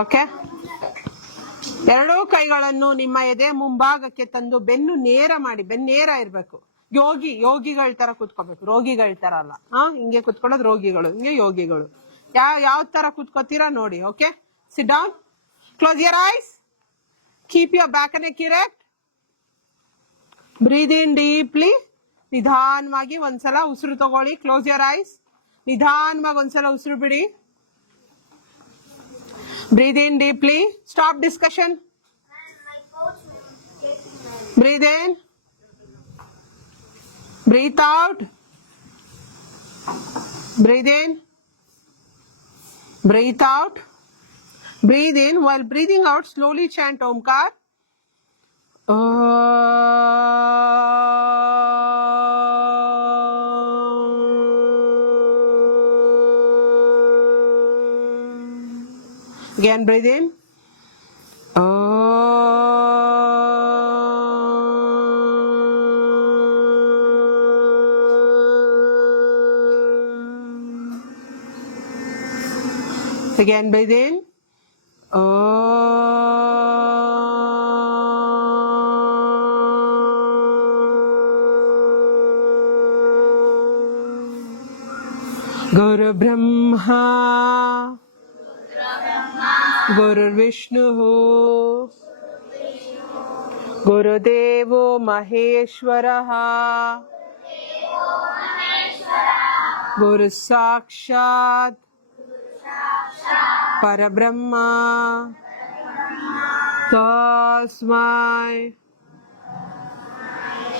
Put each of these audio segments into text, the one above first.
Okay, ಎರಡೂ ಕೈಗಳನ್ನು ನಿಮ್ಮ ಎದೆ ಮುಂಭಾಗಕ್ಕೆ ತಂದು ಬೆನ್ನು ನೇರ ಮಾಡಿ, ಬೆನ್ನು ನೇರ ಇರ್ಬೇಕು. ಯೋಗಿಗಳ ತರ ಕುತ್ಕೋಬೇಕು, ರೋಗಿಗಳ ತರ ಅಲ್ಲ. ಹಿಂಗೆ ಕುತ್ಕೊಳ್ಳೋದು ರೋಗಿಗಳು, ಹಿಂಗೆ ಯೋಗಿಗಳು. ಯಾವ ತರ ಕುತ್ಕೋತೀರಾ ನೋಡಿ. Okay, sit down, close your ice, keep your back neck erect, breathe in deeply. ನಿಧಾನವಾಗಿ ಒಂದ್ಸಲ ಉಸಿರು ತಗೊಳ್ಳಿ. Close your ice. ನಿಧಾನವಾಗಿ ಒಂದ್ಸಲ ಉಸಿರು ಬಿಡಿ. Breathe in deeply. Stop discussion. Breathe in. Breathe out. Breathe in. Breathe out. Breathe in. While breathing out, slowly chant Omkar. Again, breathe in. Again, breathe in. Guru Brahma Guru Vishnu Guru Devo Maheshwaraha Guru Sakshat Parabrahma Tasmai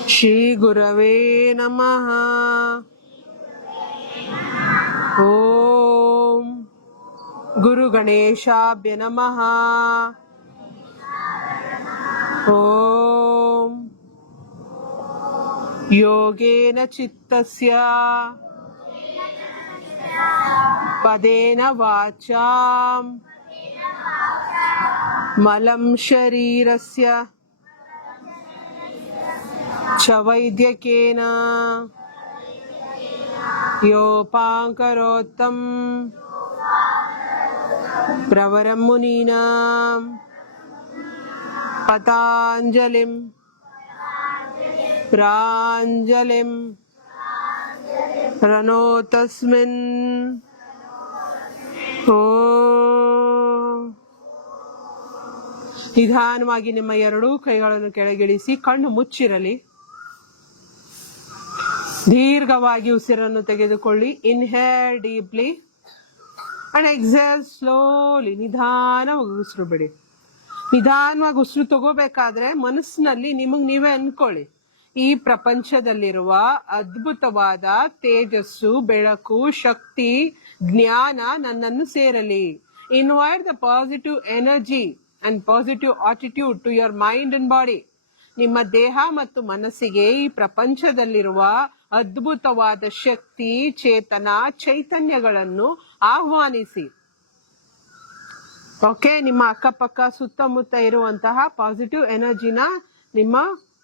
Shri Gurave Namaha. Om Guru Ganeshabhya Namaha. Om Yogena Chittasya Padena Vacham Malam Sharirasya Chavaidhyakena Yopankarotam Pravaram Muninam Patanjalim Pranjalim Ranotasmin. ನಿಧಾನವಾಗಿ ನಿಮ್ಮ ಎರಡೂ ಕೈಗಳನ್ನು ಕೆಳಗಿಳಿಸಿ, ಕಣ್ಣು ಮುಚ್ಚಿರಲಿ. ದೀರ್ಘವಾಗಿ ಉಸಿರನ್ನು ತೆಗೆದುಕೊಳ್ಳಿ. Inhale deeply and exhale slowly. ನಿಧಾನವಾಗಿ ಉಸಿರು ಬಿಡಿ. ನಿಧಾನವಾಗಿ ಉಸಿರು ತಗೋಬೇಕಾದ್ರೆ ಮನಸ್ಸಿನಲ್ಲಿ ನಿಮಗ್ ನೀವೇ ಅನ್ಕೊಳ್ಳಿ, ಈ ಪ್ರಪಂಚದಲ್ಲಿರುವ ಅದ್ಭುತವಾದ ತೇಜಸ್ಸು, ಬೆಳಕು, ಶಕ್ತಿ, ಜ್ಞಾನ ನನ್ನನ್ನು ಸೇರಲಿ. Invite the positive energy and positive attitude to your mind and body. ನಿಮ್ಮ ದೇಹ ಮತ್ತು ಮನಸ್ಸಿಗೆ ಈ ಪ್ರಪಂಚದಲ್ಲಿರುವ ಅದ್ಭುತವಾದ ಶಕ್ತಿ, ಚೇತನ, ಚೈತನ್ಯಗಳನ್ನು ಆಹ್ವಾನಿಸಿ. ಓಕೆ, ನಿಮ್ಮ ಅಕ್ಕಪಕ್ಕ ಸುತ್ತಮುತ್ತ ಇರುವಂತಹ ಪಾಸಿಟಿವ್ ಎನರ್ಜಿನ ನಿಮ್ಮ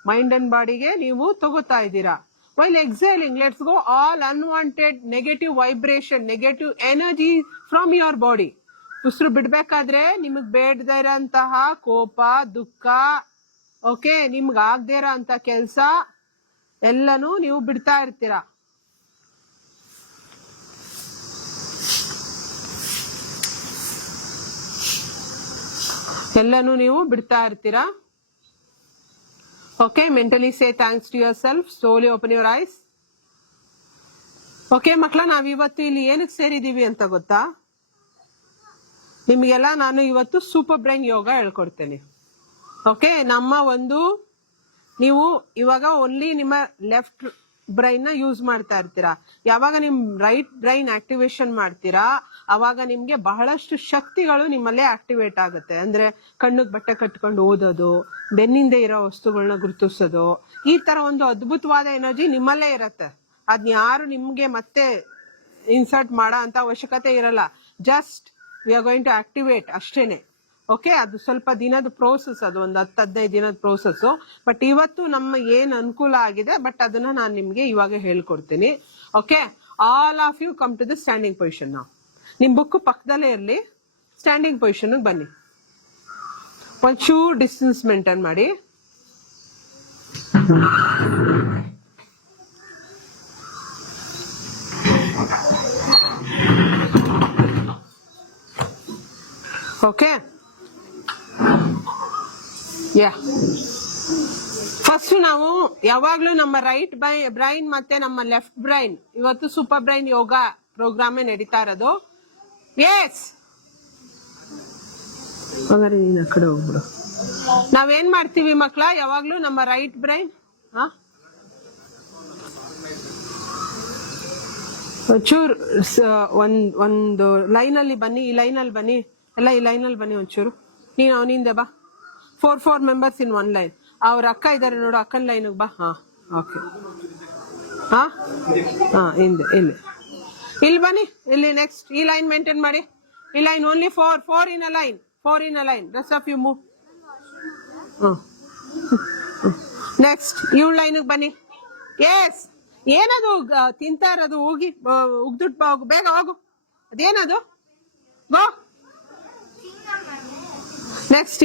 ಮೈಂಡ್ ಅಂಡ್ ಬಾಡಿಗೆ ನೀವು ತಗೋತಾ ಇದ್ದೀರಾ. While exhaling, let's go all unwanted negative vibration, negative energy from your body. ಉಸಿರು ಬಿಡ್ಬೇಕಾದ್ರೆ ನಿಮಗ್ ಬೇಡದೇ ಇರೋಂತಹ ಕೋಪ, ದುಃಖ, ಓಕೆ, ನಿಮ್ಗೆ ಆಗದೆ ಇರೋ ಅಂತ ಕೆಲ್ಸ ಎಲ್ಲನೂ ನೀವು ಬಿಡ್ತಾ ಇರ್ತೀರಾ. ಎಲ್ಲನೂ ನೀವು ಬಿಡ್ತಾ ಇರ್ತೀರಾ. Okay, mentally say thanks to yourself. Slowly open your eyes. Okay ಮಕ್ಕಳ, ನಾವಿವತ್ತು ಇಲ್ಲಿ ಏನಕ್ಕೆ ಸೇರಿದೀವಿ ಅಂತ ಗೊತ್ತಾ? ನಿಮ್ಗೆಲ್ಲ ನಾನು ಇವತ್ತು ಸೂಪರ್ ಬ್ರೈನ್ ಯೋಗ ಹೇಳ್ಕೊಡ್ತೇನೆ. ಓಕೆ, ನಮ್ಮ ನೀವು ಇವಾಗ ಓನ್ಲಿ ನಿಮ್ಮ ಲೆಫ್ಟ್ ಬ್ರೈನ್ ನ ಯೂಸ್ ಮಾಡ್ತಾ ಇರ್ತೀರಾ. ಯಾವಾಗ ನಿಮ್ ರೈಟ್ ಬ್ರೈನ್ ಆಕ್ಟಿವೇಶನ್ ಮಾಡ್ತೀರಾ, ಅವಾಗ ನಿಮ್ಗೆ ಬಹಳಷ್ಟು ಶಕ್ತಿಗಳು ನಿಮ್ಮಲ್ಲೇ ಆಕ್ಟಿವೇಟ್ ಆಗುತ್ತೆ. ಅಂದ್ರೆ ಕಣ್ಣಿಗೆ ಬಟ್ಟೆ ಕಟ್ಕೊಂಡು ಓದೋದು, ಬೆನ್ನಿಂದ ಇರೋ ವಸ್ತುಗಳನ್ನ ಗುರುತಿಸೋದು, ಈ ತರ ಒಂದು ಅದ್ಭುತವಾದ ಎನರ್ಜಿ ನಿಮ್ಮಲ್ಲೇ ಇರತ್ತೆ. ಅದ್ನ ಯಾರು ನಿಮ್ಗೆ ಮತ್ತೆ ಇನ್ಸರ್ಟ್ ಮಾಡೋ ಅಂತ ಅವಶ್ಯಕತೆ ಇರಲ್ಲ. Just we are going to activate ಅಷ್ಟೇನೆ. ಓಕೆ, ಅದು ಸ್ವಲ್ಪ ದಿನದ ಪ್ರೋಸೆಸ್, ಅದು ಒಂದು 10-15 ದಿನದ ಪ್ರೋಸೆಸ್. ಬಟ್ ಇವತ್ತು ನಮ್ಮ ಏನ್ ಅನುಕೂಲ ಆಗಿದೆ, ಬಟ್ ಅದನ್ನ ನಾನು ನಿಮ್ಗೆ ಇವಾಗ ಹೇಳ್ಕೊಡ್ತೀನಿ. Okay, all of you come to the standing position. ನಾವು ನಿಮ್ ಬುಕ್ ಪಕ್ಕದಲ್ಲೇ ಇರ್ಲಿ. ಸ್ಟ್ಯಾಂಡಿಂಗ್ ಪೊಸಿಷನ್ಗೆ ಬನ್ನಿ. ಒಂಚೂರು ಡಿಸ್ಟೆನ್ಸ್ ಮೇಂಟೈನ್ ಮಾಡಿ. ಓಕೆ, ಯಾ ಫಸ್ಟ್ ನಾವು ಯಾವಾಗ್ಲೂ ನಮ್ಮ ರೈಟ್ ಬ್ರೈನ್ ಮತ್ತೆ ನಮ್ಮ ಲೆಫ್ಟ್ ಬ್ರೈನ್, ಇವತ್ತು ಸೂಪರ್ ಬ್ರೈನ್ ಯೋಗ ಪ್ರೋಗ್ರಾಮೇ ನಡೀತಾ ಇರೋದು. ಎಸ್, ಹಾಗಾದ್ರೆ ನೀನ್ ಆ ಕಡೆ ಹೋಗ್ಬಿಡು. ನಾವೇನ್ ಮಾಡ್ತೀವಿ ಮಕ್ಳ, ಯಾವಾಗ್ಲೂ ನಮ್ಮ ರೈಟ್ ಬ್ರೈನ್ ಒಂಚೂರು ಒಂದು ಲೈನಲ್ಲಿ ಬನ್ನಿ, ಈ ಲೈನಲ್ಲಿ ಬನ್ನಿ, ಎಲ್ಲ ಈ ಲೈನಲ್ಲಿ ಬನ್ನಿ ಒಂಚೂರು. ನೀನು ಅವನಿಂದ ಬಾ. 4 ಮೆಂಬರ್ಸ್ ಇನ್ 1 ಲೈನ್. ಅವ್ರ ಅಕ್ಕ ಇದಾರೆ ನೋಡು, ಅಕ್ಕನ ಲೈನ್ಗೆ ಬಾ. ಹಾ, ಓಕೆ. ಹಾ ಹಾ, ಹಿಂದೆ ಇಲ್ಲಿ ಬನ್ನಿ. ಇಲ್ಲಿ ನೆಕ್ಸ್ಟ್ ಈ ಲೈನ್ ಮೇಂಟೈನ್ ಮಾಡಿ. ಈ line only 4 in a line, 4 in a line. Rest of you move. Next ಇವಳ ಲೈನ್ಗೆ ಬನ್ನಿ. ಎಸ್, ಏನದು ತಿಂತಾ ಇರೋದು? ಹೋಗಿ ಉಗ್ದುಟ್ ಹೋಗು, ಬೇಗ ಹೋಗು. ಅದೇನದು? ಗೋ. ನೆಕ್ಸ್ಟ್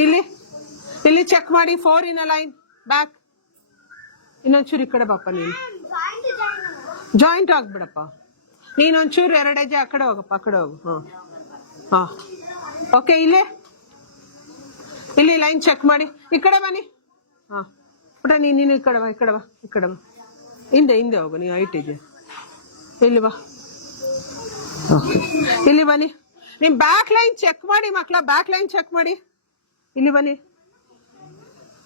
ಇಲ್ಲಿ ಚೆಕ್ ಮಾಡಿ. 4 ಇನ್ ಅ ಲೈನ್, ಬ್ಯಾಕ್. ಇನ್ನೊಂಚೂರು ಈ ಕಡೆ ಬಾಪ. ನೀನು ಜಾಯಿಂಟ್ ಆಗ್ಬಿಡಪ್ಪ. ನೀನೊಂಚೂರು 2 ಹೆಜ್ಜೆ ಆ ಕಡೆ ಹೋಗಪ್ಪ, ಆ ಕಡೆ ಹೋಗು. ಹಾ, ಓಕೆ. ಇಲ್ಲಿ ಲೈನ್ ಚೆಕ್ ಮಾಡಿ. ಈ ಕಡೆ ಬನ್ನಿ. ಹಾ ಪುಟ, ನೀನು ಈ ಕಡೆ ಬಾ, ಈ ಕಡೆ ಬಾ, ಈ ಕಡೆ ಬಾ. ಹಿಂದೆ ಹೋಗು, ನೀವು ಹೈಟ್ ಇದೆಯಾ. ಇಲ್ಲಿ ಬಾ. ಓಕೆ, ಇಲ್ಲಿ ಬನ್ನಿ. ನಿಮ್ ಬ್ಯಾಕ್ ಲೈನ್ ಚೆಕ್ ಮಾಡಿ ಮಕ್ಳ, ಬ್ಯಾಕ್ ಲೈನ್ ಚೆಕ್ ಮಾಡಿ. ಇಲ್ಲಿ ಬನ್ನಿ,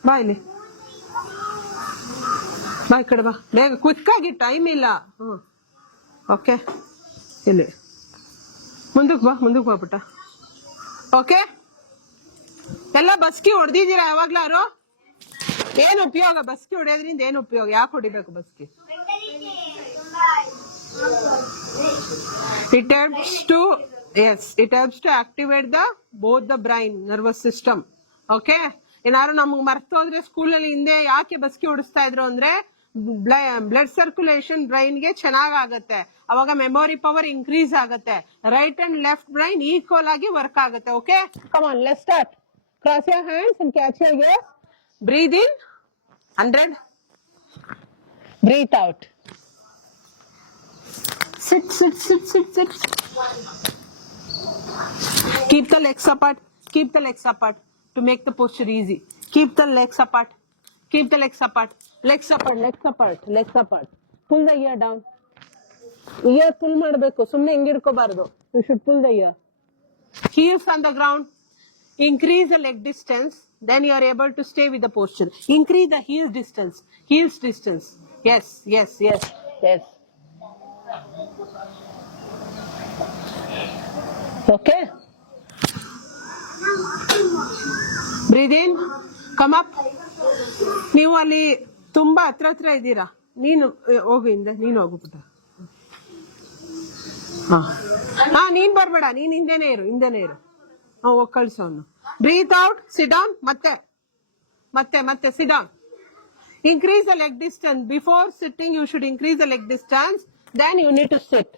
ಬಾ. ಇಲ್ಲಿ ಬಾ, ಈ ಕಡೆ ಬಾ, ಬೇಗ ಕ್ವಿಕ್ ಆಗಿ, ಟೈಮ್ ಇಲ್ಲ. ಓಕೆ, ಇಲ್ಲಿ ಮುಂದಕ್ಕೆ ಬಾ ಪುಟ್ಟ. ಓಕೆ, ಎಲ್ಲ ಬಸ್ಕಿ ಹೊಡೆದಿದ್ದೀರಾ ಯಾವಾಗ್ಲಾರು? ಏನು ಉಪಯೋಗ ಬಸ್ಕಿ ಹೊಡೆಯೋದ್ರಿಂದ? ಏನು ಉಪಯೋಗ? ಯಾಕೆ ಹೊಡಿಬೇಕು ಬಸ್ಕಿ? It helps to activate both the brain nervous system. Okay, ಏನಾದ್ರು ನಮ್ಗೆ ಮರ್ತೋದ್ರೆ ಸ್ಕೂಲಲ್ಲಿ ಹಿಂದೆ ಯಾಕೆ ಬಸ್ಕಿ ಹೊಡಿಸ್ತಾ ಇದ್ರು ಅಂದ್ರೆ, ಬ್ಲಡ್ ಸರ್ಕ್ಯುಲೇಷನ್ ಬ್ರೈನ್ಗೆ ಚೆನ್ನಾಗತ್ತೆ. ಅವಾಗ ಮೆಮೊರಿ ಪವರ್ ಇನ್ಕ್ರೀಸ್ ಆಗುತ್ತೆ. Right and left brain equal ಆಗಿ ವರ್ಕ್ ಆಗುತ್ತೆ. Okay, come on, let's start. Cross your hands and catch your ears. Breathe in 100. Breathe out. Sit. Keep the legs apart. To make the posture easy. Keep the legs apart. Legs apart. Pull the ear down. Ear pull ಮಾಡಬೇಕು, ಸುಮ್ಮನೆ ಹಿಂಗೆ ಹಿಡ್ಕೋಬಾರ್ದು. You should pull the ear. Heels on the ground. Increase the leg distance, then you are able to stay with the posture. Increase the heels distance. Yes. Okay, breathe in, come up. ನೀವು ಅಲ್ಲಿ ತುಂಬಾ ಹತ್ರ ಇದ್ದೀರಾ. ನೀನು ಹೋಗು, ನೀನು ಹೋಗು ಪುಟ್ಟ. ಹಾ, ನೀನ್ ಬರ್ಬೇಡ, ನೀನ್ ಹಿಂದೆನೆ ಇರು. ಹೋಗಿ ಕಳ್ಸೋನು. Breathe out, sit down. ಮತ್ತೆ sit down. Increase the leg distance. Before sitting you should increase the leg distance, then you need to sit.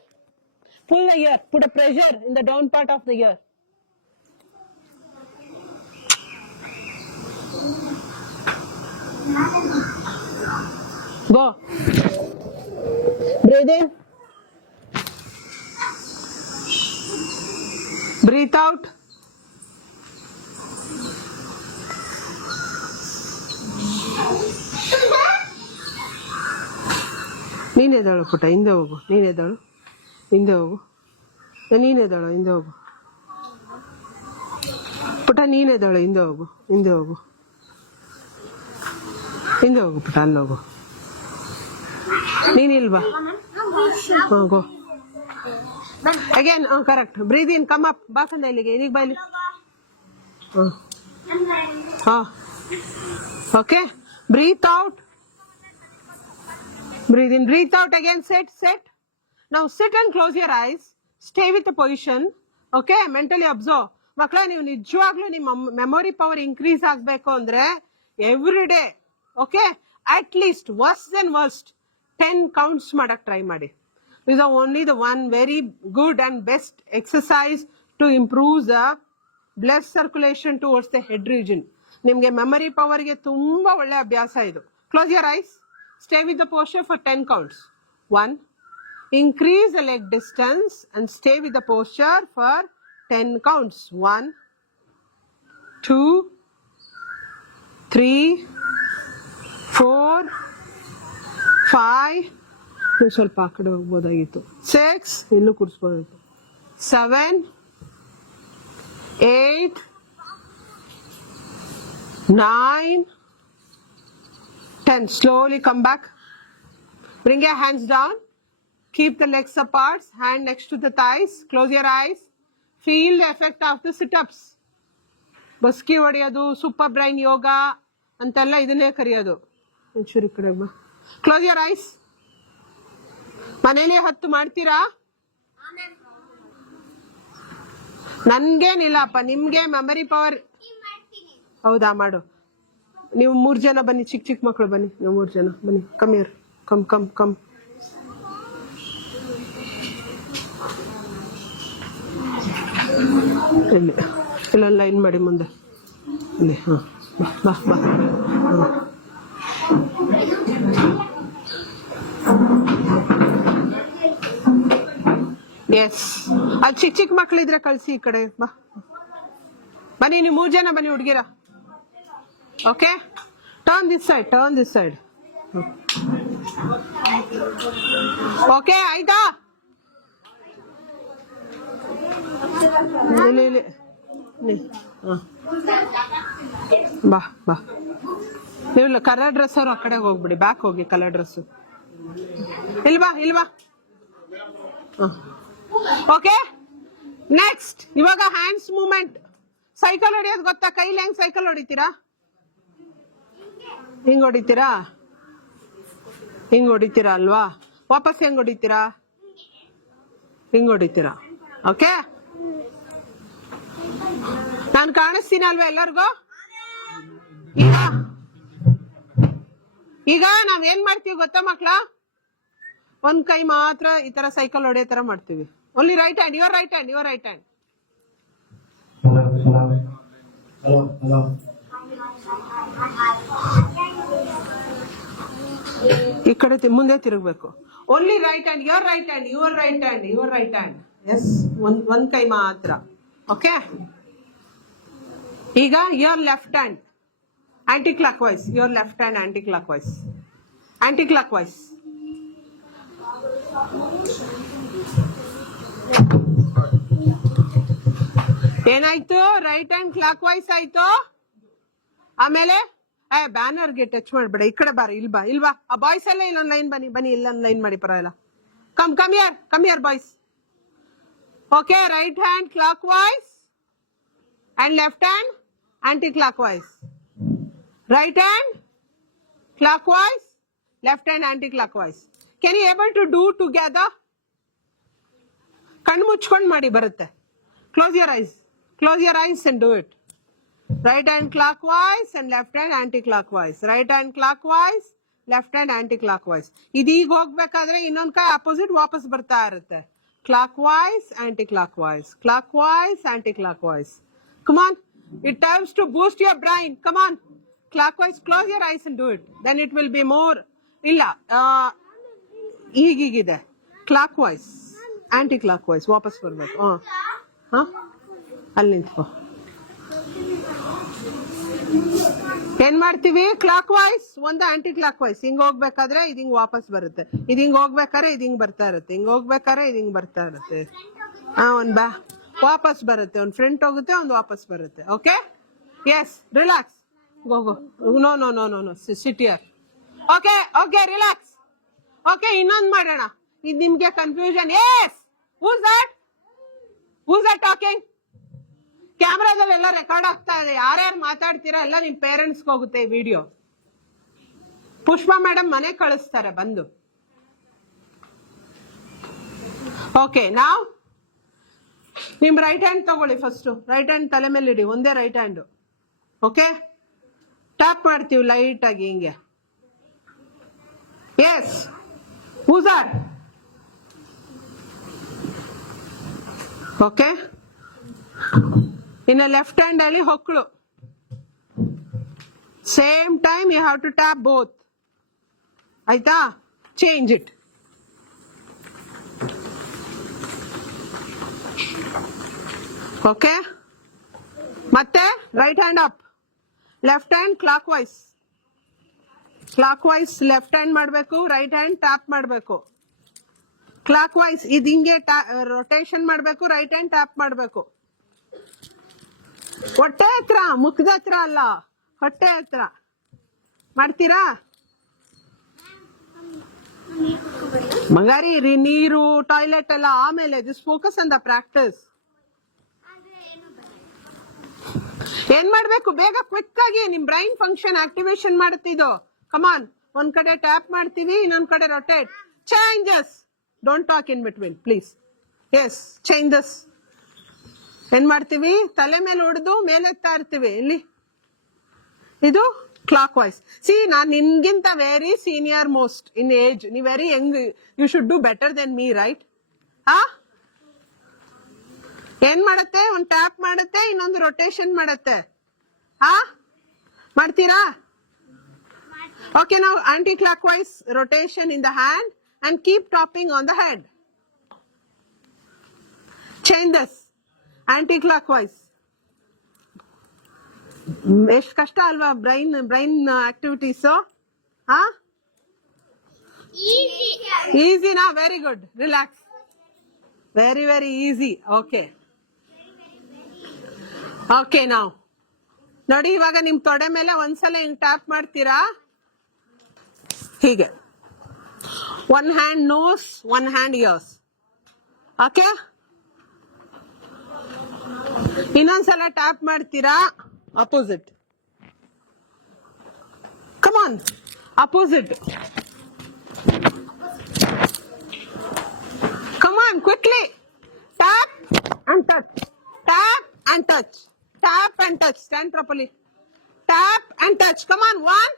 Pull the ear, put a pressure in the down part of the ear. Go. Breathe in. Breathe out. ನೀನೆದಳು ಪುಟ, ಹಿಂದೆ ಹೋಗು. ನೀನೆದಳು ಹಿಂದೆ ಹೋಗು ಪುಟ. ನೀನೆದಳು ಹಿಂದೆ ಹೋಗು ಪುಟ. ಅಲ್ಲೋಗು, ನೀನಿಲ್ವಾ? Go again. Correct. Breathe in, come up. ಬಾಕಂದ ಇಲ್ಲಿಗೆ, ಈಗ ಬಾಯ್ಲಿ. Okay, breathe out. Breathe in, breathe out again. Sit. Now sit and close your eyes. Stay with the position. Okay, mentally observe. ಮಕ್ಕಳ, ನೀವು ನಿಜವಾಗ್ಲೂ ನಿಮ್ಮ ಮೆಮೊರಿ ಪವರ್ ಇನ್ಕ್ರೀಸ್ ಆಗ್ಬೇಕು ಅಂದ್ರೆ every day, okay, at least worst 10 counts ಮಾಡಕ್ try ಮಾಡಿ. This is only the one very good and best exercise to improve the blood circulation towards the head region. ನಿಮ್ಗೆ memory ಪವರ್ಗೆ ತುಂಬಾ ಒಳ್ಳೆ ಅಭ್ಯಾಸ ಇದು. Close your eyes, stay with the posture for 10 counts. 1, increase the leg distance and stay with the posture for 10 counts. 1, 2, 3, 4, 5, ಸ್ವಲ್ಪ ಆ ಕಡೆ ಹೋಗ್ಬೋದಾಗಿತ್ತು. 6, ಇಲ್ಲೂ ಕೂರಿಸ್ಬೋದಾಗಿತ್ತು. 7, 8, 9, 10. Slowly come back. Bring your hands down. Keep the legs apart, hand next to the thighs. Close your eyes. Feel the effect of the sit-ups. ಬಸ್ಕಿ ಹೊಡೆಯೋದು, super brain ಯೋಗ ಅಂತೆಲ್ಲ ಇದನ್ನೇ ಕರೆಯೋದು. ಒಂಚೂರು ಈ ಕಡೆ ಬಾ. Close your eyes. ಮನೇಲಿ 10 ಮಾಡ್ತೀರಾ? ನನ್ಗೇನಿಲ್ಲಪ್ಪ, ನಿಮ್ಗೆ ಮೆಮರಿ ಪವರ್. ಹೌದಾ, ಮಾಡು. ನೀವು 3 ಜನ ಬನ್ನಿ, ಚಿಕ್ಕ ಚಿಕ್ಕ ಮಕ್ಕಳು ಬನ್ನಿ. ನೀವು 3 ಜನ ಬನ್ನಿ. Come here, come come come. ಇಲ್ಲಿ ಇಲ್ಲೊಂದು ಲೈನ್ ಮಾಡಿ ಮುಂದೆ. ಇಲ್ಲಿ ಹಾಂ, ಬಾ ಬಾ ಬಾ. ಎಸ್, ಅದು ಚಿಕ್ಕ ಚಿಕ್ಕ ಮಕ್ಕಳಿದ್ರೆ ಕಳಿಸಿ ಈ ಕಡೆ. ಬಾ ಬನ್ನಿ, ನೀವು 3 ಜನ ಬನ್ನಿ ಹುಡುಗಿರ. Okay, turn this side, turn this side. Okay, ಆಯ್ತಾ? ಇಲ್ಲಿ ಇಲ್ಲಿ ಬಾ ಬಾ. ನೀವು ಕಲರ್ ಡ್ರೆಸ್ ಅವ್ರು ಆ ಕಡೆ ಹೋಗ್ಬಿಡಿ, ಬ್ಯಾಕ್ ಹೋಗಿ. ಕಲರ್ ಡ್ರೆಸ್ಸು ಇಲ್ವಾ ಇಲ್ವಾ? ಓಕೆ, ನೆಕ್ಸ್ಟ್ ಇವಾಗ ಹ್ಯಾಂಡ್ಸ್ ಮೂವ್ಮೆಂಟ್. ಸೈಕಲ್ ಹೊಡಿಯೋದು ಗೊತ್ತಾ? ಕೈಲಿ ಹೆಂಗ್ ಸೈಕಲ್ ಹೊಡಿತೀರಾ? ಹಿಂಗ್ ಹೊಡಿತೀರಾ? ಹಿಂಗ್ ಹೊಡಿತೀರಾ ಅಲ್ವಾ? ವಾಪಸ್ ಹೆಂಗ್ ಹೊಡಿತೀರಾ? ಹಿಂಗ್ ಹೊಡಿತೀರಾ. ಓಕೆ, ನಾನು ಕಾಣಿಸ್ತೀನಿ ಅಲ್ವಾ ಎಲ್ಲರಿಗೂ? ಈಗ ನಾವ್ ಏನ್ ಮಾಡ್ತೀವಿ ಗೊತ್ತಾ ಮಕ್ಳ? ಒಂದ್ ಕೈ ಮಾತ್ರ ಈ ತರ ಸೈಕಲ್ ಹೊಡೆಯೋ ತರ ಮಾಡ್ತೀವಿ. Only right hand, your right hand, your right hand. ಈ ಕಡೆ ಮುಂದೆ ತಿರುಗಬೇಕು. Only right hand, your right hand, your right hand, your right hand. Yes, ಒಂದ್ ಕೈ ಮಾತ್ರ. ಓಕೆ, ಈಗ your left hand anticlockwise, your left hand anticlockwise, anticlockwise. ಏನಾಯ್ತು? Right hand clockwise ಆಯ್ತು. ಆಮೇಲೆ ಬ್ಯಾನರ್ಗೆ touch ಮಾಡ್ಬೇಡ, ಈ ಕಡೆ ಬಾರ. ಇಲ್ಬಾ ಇಲ್ವಾ? ಆ ಬಾಯ್ಸ್ ಎಲ್ಲ ಇಲ್ಲೊಂದ್ ಲೈನ್ ಬನ್ನಿ ಬನ್ನಿ, ಇಲ್ಲೊಂದ್ ಲೈನ್ ಮಾಡಿ, ಪರವಾಗಿಲ್ಲ. Come come here, come here boys. Okay, right hand clockwise and left hand anti-clockwise. Right hand clockwise, left hand anti-clockwise. Can you able to do together? Kannu muchkondu ಮಾಡಿ ಬರುತ್ತೆ. Close your eyes. Close your eyes and do it. Right hand clockwise and left hand anti-clockwise. Right hand clockwise, left hand anti-clockwise. ಇದೀಗ ಹೋಗ್ಬೇಕಾದ್ರೆ ಇನ್ನೊಂದ್ ಕೈ opposite ವಾಪಸ್ ಬರ್ತಾ ಇರುತ್ತೆ. Clockwise, anti-clockwise. Clockwise, anti-clockwise. Come on, it helps to boost your brain. Come on, clockwise. Close your eyes and do it. Then it will be more. Illa, higigide. Clockwise, anti-clockwise. Wapas barbeku. ಅಲ್ಲಿ ನಿಂತ್ಕೋ. ಏನ್ ಮಾಡ್ತೀವಿ? Clock wise ಒಂದು aunty clock wise. ಹಿಂಗ್ ಹೋಗ್ಬೇಕಾದ್ರೆ ಇದು ಹಿಂಗ್ ವಾಪಸ್ ಬರುತ್ತೆ, ಇದು ಹಿಂಗ್ ಹೋಗ್ಬೇಕಾದ್ರೆ ಇದು ಹಿಂಗ್ ಬರ್ತಾ ಇರುತ್ತೆ, ಹಿಂಗ್ ಹೋಗ್ಬೇಕಾದ್ರೆ ಇದು ಹಿಂಗ್ ಬರ್ತಾ ಇರುತ್ತೆ. ಒಂದ್ ಬಾ ವಾಪಸ್ ಬರುತ್ತೆ, ಒಂದು ಫ್ರಂಟ್ ಹೋಗುತ್ತೆ, ಒಂದು ವಾಪಸ್ ಬರುತ್ತೆ. Okay, yes, relax. Go go. No no no no no, sit here. Okay okay, relax. Okay, ಇನ್ನೊಂದು ಮಾಡೋಣ. ಇದು ನಿಮ್ಗೆ confusion. Yes, who's that? Who's that talking? ಕ್ಯಾಮ್ರಾದಲ್ಲಿ ಎಲ್ಲ ರೆಕಾರ್ಡ್ ಆಗ್ತಾ ಇದೆ. ಯಾರ್ಯಾರು ಮಾತಾಡ್ತೀರಾ ಎಲ್ಲ ನಿಮ್ ಪೇರೆಂಟ್ಸ್ಗೆ ಹೋಗುತ್ತೆ ಈ ವಿಡಿಯೋ. ಪುಷ್ಪಾ ಮೇಡಮ್ ಮನೆ ಕಳಿಸ್ತಾರೆ ಬಂದು. ಓಕೆ, ನಾವ್ ನಿಮ್ ರೈಟ್ ಹ್ಯಾಂಡ್ ತಗೊಳ್ಳಿ ಫಸ್ಟ್. ರೈಟ್ ಹ್ಯಾಂಡ್ ತಲೆ ಮೇಲೆ ಇಡಿ, ಒಂದೇ ರೈಟ್ ಹ್ಯಾಂಡ್. ಓಕೆ, ಟ್ಯಾಪ್ ಮಾಡ್ತೀವಿ ಲೈಟ್ ಆಗಿ ಹಿಂಗೆ. Yes, who's that? ಓಕೆ, ಇನ್ನು ಲೆಫ್ಟ್ ಹ್ಯಾಂಡ್ ಅಲ್ಲಿ ಹೊಕ್ಕಳು. Same time you have to tap both. ಆಯ್ತಾ? Change it. ಓಕೆ, ಮತ್ತೆ right hand up, left hand clockwise. Clockwise left hand ಮಾಡಬೇಕು, right hand tap ಮಾಡಬೇಕು. Clockwise ಇದು ಹಿಂಗೆ rotation ಮಾಡಬೇಕು, ರೈಟ್ ಹ್ಯಾಂಡ್ ಟ್ಯಾಪ್ ಮಾಡಬೇಕು. ಹೊಟ್ಟೆ ಹತ್ರ, ಮುಖದ ಹತ್ರ ಅಲ್ಲ, ಹೊಟ್ಟೆ ಹತ್ರ ಮಾಡ್ತೀರಾ? ಮಂಗಾರಿ ನೀರು ಟಾಯ್ಲೆಟ್ ಎಲ್ಲ ಆಮೇಲೆ. This focus on the practice. ಏನ್ ಮಾಡ್ಬೇಕು? ಬೇಗ ಕ್ವಿಕ್ ಆಗಿ ನಿಮ್ ಬ್ರೈನ್ ಫಂಕ್ಷನ್ ಆಕ್ಟಿವೇಶನ್ ಮಾಡುತ್ತಿದ್ದು. ಕಮಾನ್, ಒಂದ್ ಕಡೆ ಟ್ಯಾಪ್ ಮಾಡ್ತೀವಿ, ಇನ್ನೊಂದ್ ಕಡೆ rotate. Changes, don't talk in between please. Yes, changes. ಏನ್ ಮಾಡ್ತೀವಿ? ತಲೆ ಮೇಲೆ ಹೊಡೆದು ಮೇಲೆತ್ತಾ ಇರ್ತೀವಿ. ಇಲ್ಲಿ ಇದು ಕ್ಲಾಕ್ ವೈಸ್. ಸಿ, ನಾನ್ ನಿನ್ಗಿಂತ very senior most in age. ನೀವ್ very young, you should do better than me, right? ಏನ್ ಮಾಡತ್ತೆ? ಒಂದ್ ಟ್ಯಾಪ್ ಮಾಡತ್ತೆ, ಇನ್ನೊಂದು ರೊಟೇಷನ್ ಮಾಡತ್ತೆ. ಮಾಡ್ತೀರಾ? ಓಕೆ, ನಾವು anticlockwise rotation in the hand and keep tapping on the head. Change this anti-clockwise. ಎಷ್ಟು ಕಷ್ಟ ಅಲ್ವಾ ಬ್ರೈನ್ ಆಕ್ಟಿವಿಟೀಸ್? ಈಸಿನಾ? Very good. Relax. Very very easy. Okay okay, ನಾವು ನೋಡಿ, ಇವಾಗ ನಿಮ್ ತೊಡೆ ಮೇಲೆ ಒಂದ್ಸಲ ಹಿಂಗ್ ಟ್ಯಾಪ್ ಮಾಡ್ತೀರಾ, ಹೀಗೆ. One hand nose, one hand ears. Okay? ಇನ್ನೊಂದ್ಸಲ ಟ್ಯಾಪ್ ಮಾಡ್ತೀರಾ, opposite. Come on, opposite. Come on, quickly. Tap and touch. Tap and touch. Tap and touch. Stand properly. Tap and touch. Come on, one.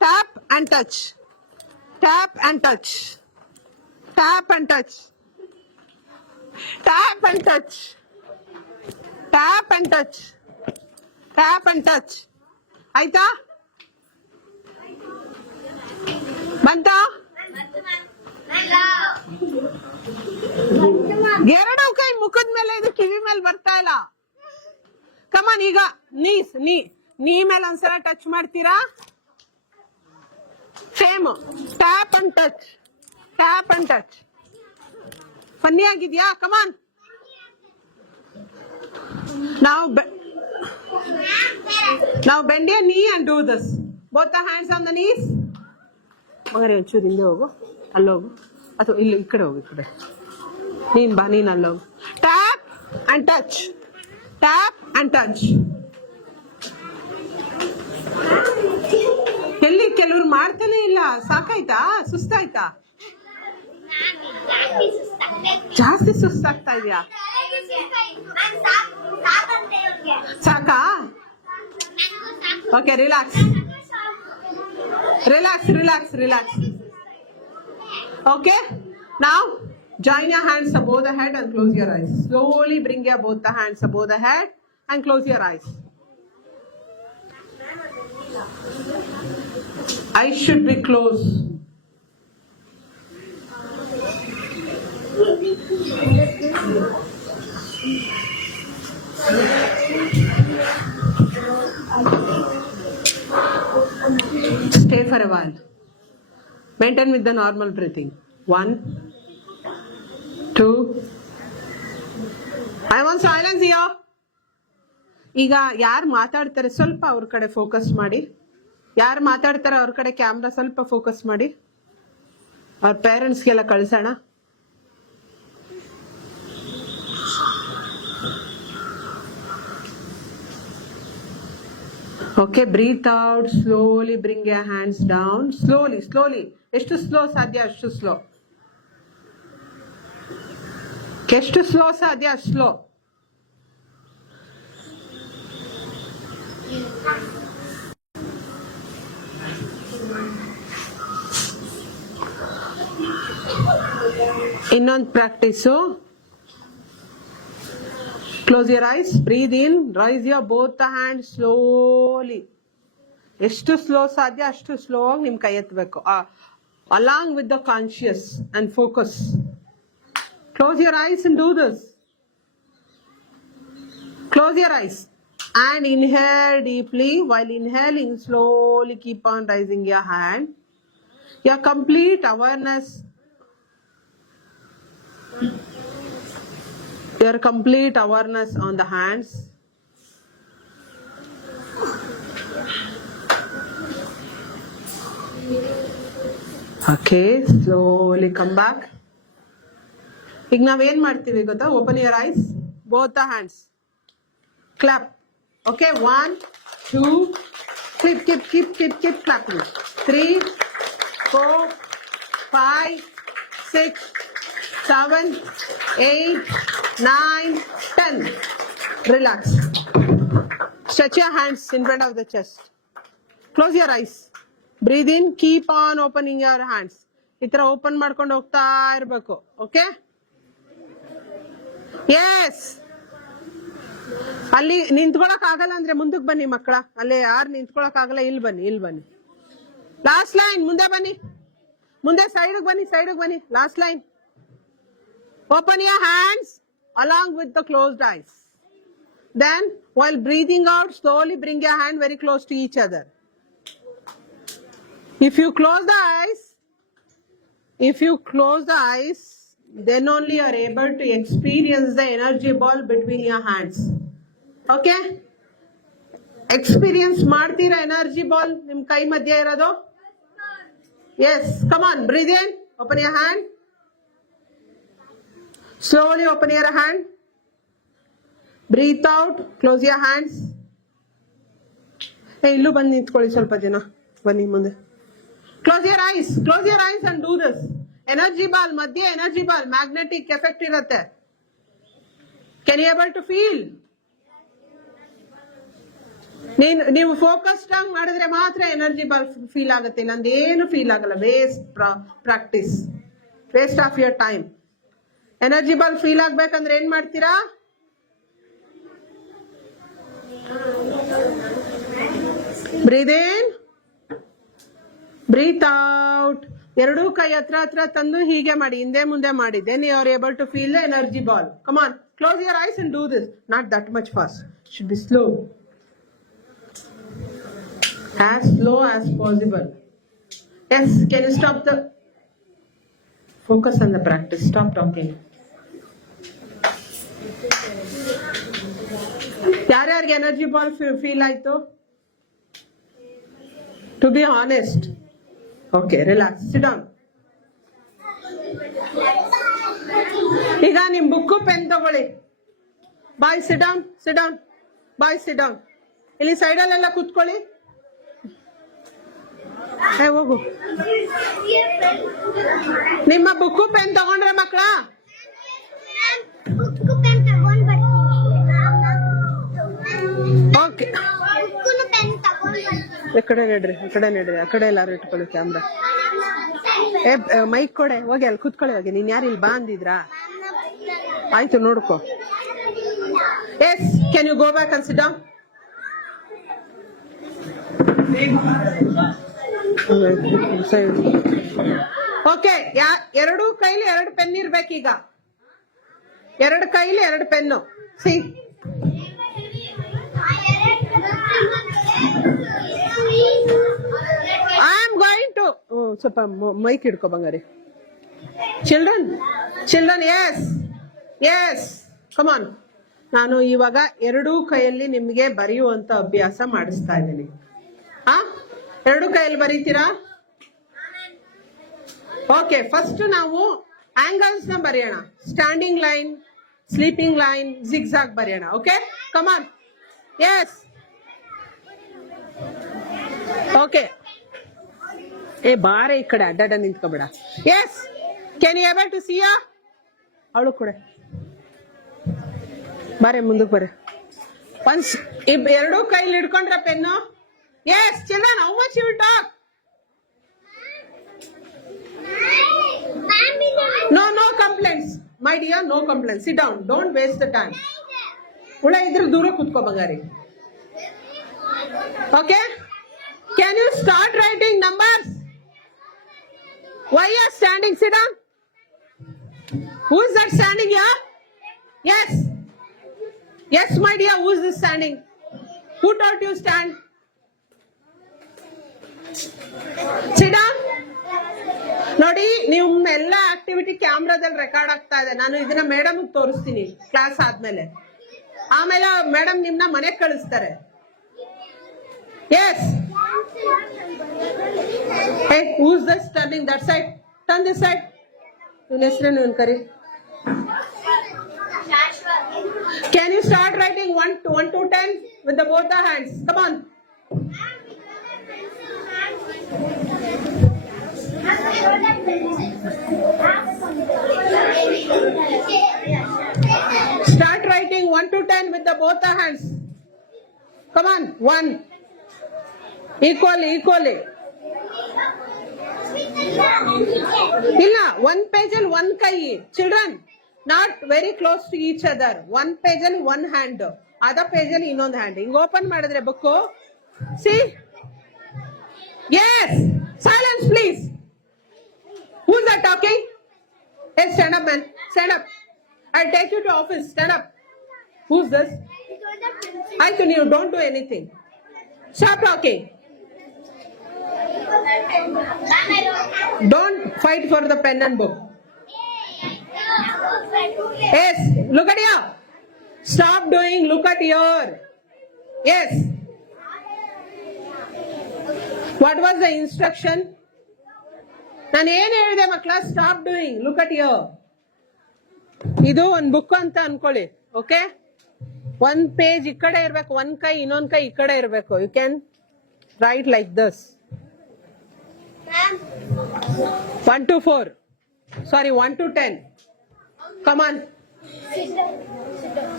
Tap and touch. Tap and touch. Tap and touch. Tap and touch. Tap and touch. Tap and touch. ಆಯ್ತಾ? ಬಂತಾ? ಎರಡು ಕೈ ಮುಖದ ಮೇಲೆ, ಇದು ಕಿವಿ ಮೇಲೆ ಬರ್ತಾ ಇಲ್ಲ. ಕಮಾನ್, ಈಗ ನೀ ಮೇಲೆ ಒಂದ್ಸಲ ಟಚ್ ಮಾಡ್ತೀರಾ. Same tap and touch, tap and touch. Funny ಆಗಿದ್ಯಾ? ಕಮಾನ್. Now bend your knee and do this. Both the hands on the knees. ಮಗರೇ ಒಂಚೂರು ಹಿಂದೆ ಹೋಗು, ಅಲ್ಲೋಗು, ಅಥವಾ ಇಲ್ಲಿ ಈ ಕಡೆ ಹೋಗು, ಈ ಕಡೆ. ನೀನ್ ಅಲ್ಲೋಗು. Tap and touch, tap and touch. ಎಲ್ಲಿ ಕೆಲವ್ರು ಮಾಡ್ತಾನೆ ಇಲ್ಲ. ಸಾಕಾಯ್ತಾ? ಸುಸ್ತಾಯ್ತಾ? ಜಾಸ್ತಿ ಸುಸ್ತಾಗ್ತಾ ಇದೆಯಾ? ಸಾಕಾ? Okay, relax relax relax relax. Okay, now join your hands above the head and close your eyes. Slowly bring your both the hands above the head and close your eyes. Eyes should be closed. Stay for a while. Maintain with the normal breathing. 1, 2. I want silence here. ಈಗ ಯಾರು ಮಾತಾಡ್ತಾರೆ ಸ್ವಲ್ಪ ಅವ್ರ ಕಡೆ focus ಮಾಡಿ. ಯಾರು ಮಾತಾಡ್ತಾರೆ ಅವ್ರ ಕಡೆ ಕ್ಯಾಮ್ರಾ ಸ್ವಲ್ಪ ಫೋಕಸ್ ಮಾಡಿ. ಅವ್ರ ಪೇರೆಂಟ್ಸ್ಗೆಲ್ಲ ಕಳ್ಸೋಣ. Okay, breathe out slowly. Bring your hands down slowly. ಎಷ್ಟು ಸ್ಲೋ ಸಾಧ್ಯ ಅಷ್ಟು ಸ್ಲೋ. ಎಷ್ಟು ಸ್ಲೋ ಸಾಧ್ಯ ಅಷ್ಟು ಸ್ಲೋ. ಇನ್ನೊಂದು practice. Close your eyes, breathe in, raise your both the hands slowly. ಎಷ್ಟು ಸ್ಲೋ ಸಾಧ್ಯ ಅಷ್ಟು ಸ್ಲೋ ಆಗಿ ನಿಮ್ ಕೈ ಎತ್ತಬೇಕು, along with the conscious and focus. Close your eyes and do this. Close your eyes and inhale deeply. While inhaling, slowly keep on raising your hand. Your complete awareness, your complete awareness on the hands. Okay, slowly come back. ಈಗ ನಾವೇನ್ ಮಾಡ್ತೀವಿ ಗೊತ್ತಾ? Open your ice, both the hands, clap. Okay, 1 2 keep clapping. 3 4 5 6 7 8 9 10. Relax. Stretch your hands in front of the chest. Close your eyes. Breathe in, keep on opening your hands. ಈ ತರ open ಮಾಡ್ಕೊಂಡು ಹೋಗ್ತಾ ಇರ್ಬೇಕು. Okay, yes. ಅಲ್ಲಿ ನಿಂತ್ಕೊಳಕ್ ಆಗಲ್ಲ ಅಂದ್ರೆ ಮುಂದಕ್ಕೆ ಬನ್ನಿ ಮಕ್ಕಳ. ಅಲ್ಲಿ ಯಾರು ನಿಂತ್ಕೊಳಕ್ ಆಗಲ್ಲ, ಇಲ್ಲಿ ಬನ್ನಿ. ಲಾಸ್ಟ್ ಲೈನ್, ಮುಂದೆ ಬನ್ನಿ, ಮುಂದೆ ಸೈಡ್ಗೆ ಬನ್ನಿ. Last line. Open your hands along with the closed eyes. Then while breathing out, slowly bring your hand very close to each other. If you close the eyes, then only you are able to experience the energy ball between your hands. Okay? Experience ಮಾಡ್ತೀರಾ energy ball ನಿಮ್ ಕೈ ಮಧ್ಯೆ ಇರೋದು? Yes, come on, breathe in, open your hand. Slowly open your hand. Breathe out, close your hands. ಇಲ್ಲೂ ಬಂದು ನಿಂತ್ಕೊಳ್ಳಿ ಸ್ವಲ್ಪ ಜನ, ಬನ್ನಿ ಮುಂದೆ. Close your eyes and do this. Energy ball ಮಧ್ಯೆ, energy ball magnetic effect ಇರುತ್ತೆ. Can you able to feel? ನೀವು ಫೋಕಸ್ಡ್ ಆಗಿ ಮಾಡಿದ್ರೆ ಮಾತ್ರ ಎನರ್ಜಿ ಬಾಲ್ ಫೀಲ್ ಆಗುತ್ತೆ, ನಂದೇನು ಫೀಲ್ ಆಗಲ್ಲ. Waste practice, waste of your time. Energy ball feel ಆಗ್ಬೇಕಂದ್ರೆ ಏನ್ ಮಾಡ್ತೀರಾ? Breathe in, breathe out. ಎರಡೂ ಕೈ ಹತ್ರ ತಂದು ಹೀಗೆ ಮಾಡಿ, ಹಿಂದೆ ಮುಂದೆ ಮಾಡಿ. Then you are able to feel the energy ball. Come on, close your eyes and do this. Not that much fast, should be slow, as slow as possible. Yes, can you stop the focus on the practice? Stop talking. ಯಾರ್ಯಾರಿಗೆ energy ball feel ಆಯ್ತು? To be honest. Okay, relax, sit down. ಈಗ ನಿಮ್ book pen ತಗೊಳ್ಳಿ. ಬಾಯ್, sit down. ಬಾಯ್, sit down. ಇಲ್ಲಿ ಸೈಡಲ್ಲೆಲ್ಲ ಕೂತ್ಕೊಳ್ಳಿ. ಹೋಗು. ನಿಮ್ಮ book pen ತಗೊಂಡ್ರೆ ಮಕ್ಕಳ? ಓಕೆ, ಈ ಕಡೆ ನಡ್ರಿ, ಆ ಕಡೆ ಎಲ್ಲಾರು ಇಟ್ಕೊಳ್ಳಿ ಕ್ಯಾಮ್ರಾ. ಮೈಕ್ ಕೊಡೆ, ಹೋಗಿ ಅಲ್ಲಿ ಕೂತ್ಕೊಳ್ಳಿ. ಹೋಗಿ, ನೀನ್ ಯಾರು ಇಲ್ಲಿ ಬಾ ಅಂದಿದ್ರಾ? ಆಯ್ತು, ನೋಡ್ಕೊ. Yes, can you go back and sit down? Okay, ಎರಡು ಕೈಲಿ 2 ಪೆನ್ ಇರ್ಬೇಕೀಗ. 2 ಕೈಲಿ 2 pen. See, I am going to ಸ್ವಲ್ಪ ಮೈಕ್ ಹಿಡ್ಕೊ ಬಂಗಾರಿ. Children, yes, come on. ನಾನು ಇವಾಗ 2 ಕೈಯಲ್ಲಿ ನಿಮ್ಗೆ ಬರೆಯುವಂತ ಅಭ್ಯಾಸ ಮಾಡಿಸ್ತಾ ಇದ್ದೀನಿ. 2 ಕೈಯಲ್ಲಿ ಬರೀತೀರಾ? ಓಕೆ, ಫಸ್ಟ್ ನಾವು ಆಂಗಲ್ಸ್ ನ ಬರೆಯೋಣ. Standing line, sleeping line, zigzag ಬರೆಯೋಣ. Okay, come on. Yes, okay. ಬಾರೆ ಈ ಕಡೆ ಅಡ್ಡ ನಿಂತ್ಕೊಬೇಡ. Yes, can you able to see? ಅವಳು ಕೂಡ ಬಾರೆ, ಮುಂದಕ್ಕೆ ಬರೆ. ಒನ್ಸ್ 2 ಕೈಲಿ ಹಿಡ್ಕೊಂಡ್ರೆ pen. Yes, children, how much you will talk? No complaints, my dear, no complaints. Sit down, don't waste the time. ಹುಳ ಇದ್ರೆ ದೂರ ಕುತ್ಕೋ ಬಂಗಾರಿ. Okay, can you start writing numbers? Why you are standing? Sit down. Who is that standing here? Yes. Yes, my dear. Who is this standing? Who taught you stand? Sit down. ನೋಡಿ, ನಿಮ್ಮೆಲ್ಲ activity ಕ್ಯಾಮ್ರಾದಲ್ಲಿ record ಆಗ್ತಾ ಇದೆ. ನಾನು ಇದನ್ನ madam ತೋರಿಸ್ತೀನಿ class ಆದ್ಮೇಲೆ. ಆಮೇಲೆ madam ನಿಮ್ನ ಮನೆಗೆ ಕಳಿಸ್ತಾರೆ. S. Hey, who's this turning that side? Turn this side. Nesrenu kari. Can you start writing 1 to 10 with the both the hands? Come on. Start writing 1 to 10 with the both the hands. Come on. 1. Equally. ಇಲ್ಲ, 1 page ಅಲ್ಲಿ 1 ಕೈ. Children, not very close to each other. 1 page ಅಲ್ಲಿ 1 hand, ಅದ page ಅಲ್ಲಿ ಇನ್ನೊಂದು hand. ಹಿಂಗ್ open ಮಾಡಿದ್ರೆ book. See, yes, silence please. Who is that talking? Hey, stand up, man. Stand up. I'll take you to office. Stand up. Who's this? I can you don't do anything. Stop talking. Don't fight for the pen and book. Yes, look at here. Stop doing, look at here. Yes. What was the instruction? ನಾನು ಏನು ಹೇಳಿದೆ ಮಕ್ಕಳ? Stop doing, look at here. ಇದು ಒಂದು book ಅಂತ ಅನ್ಕೊಳ್ಳಿ. Okay, 1 page ಈ ಕಡೆ ಇರ್ಬೇಕು, 1 ಕೈ ಇನ್ನೊಂದು ಕೈ ಈ ಕಡೆ ಇರ್ಬೇಕು. You can write like this. 1 to 4. Sorry, 1 to 10. Come on.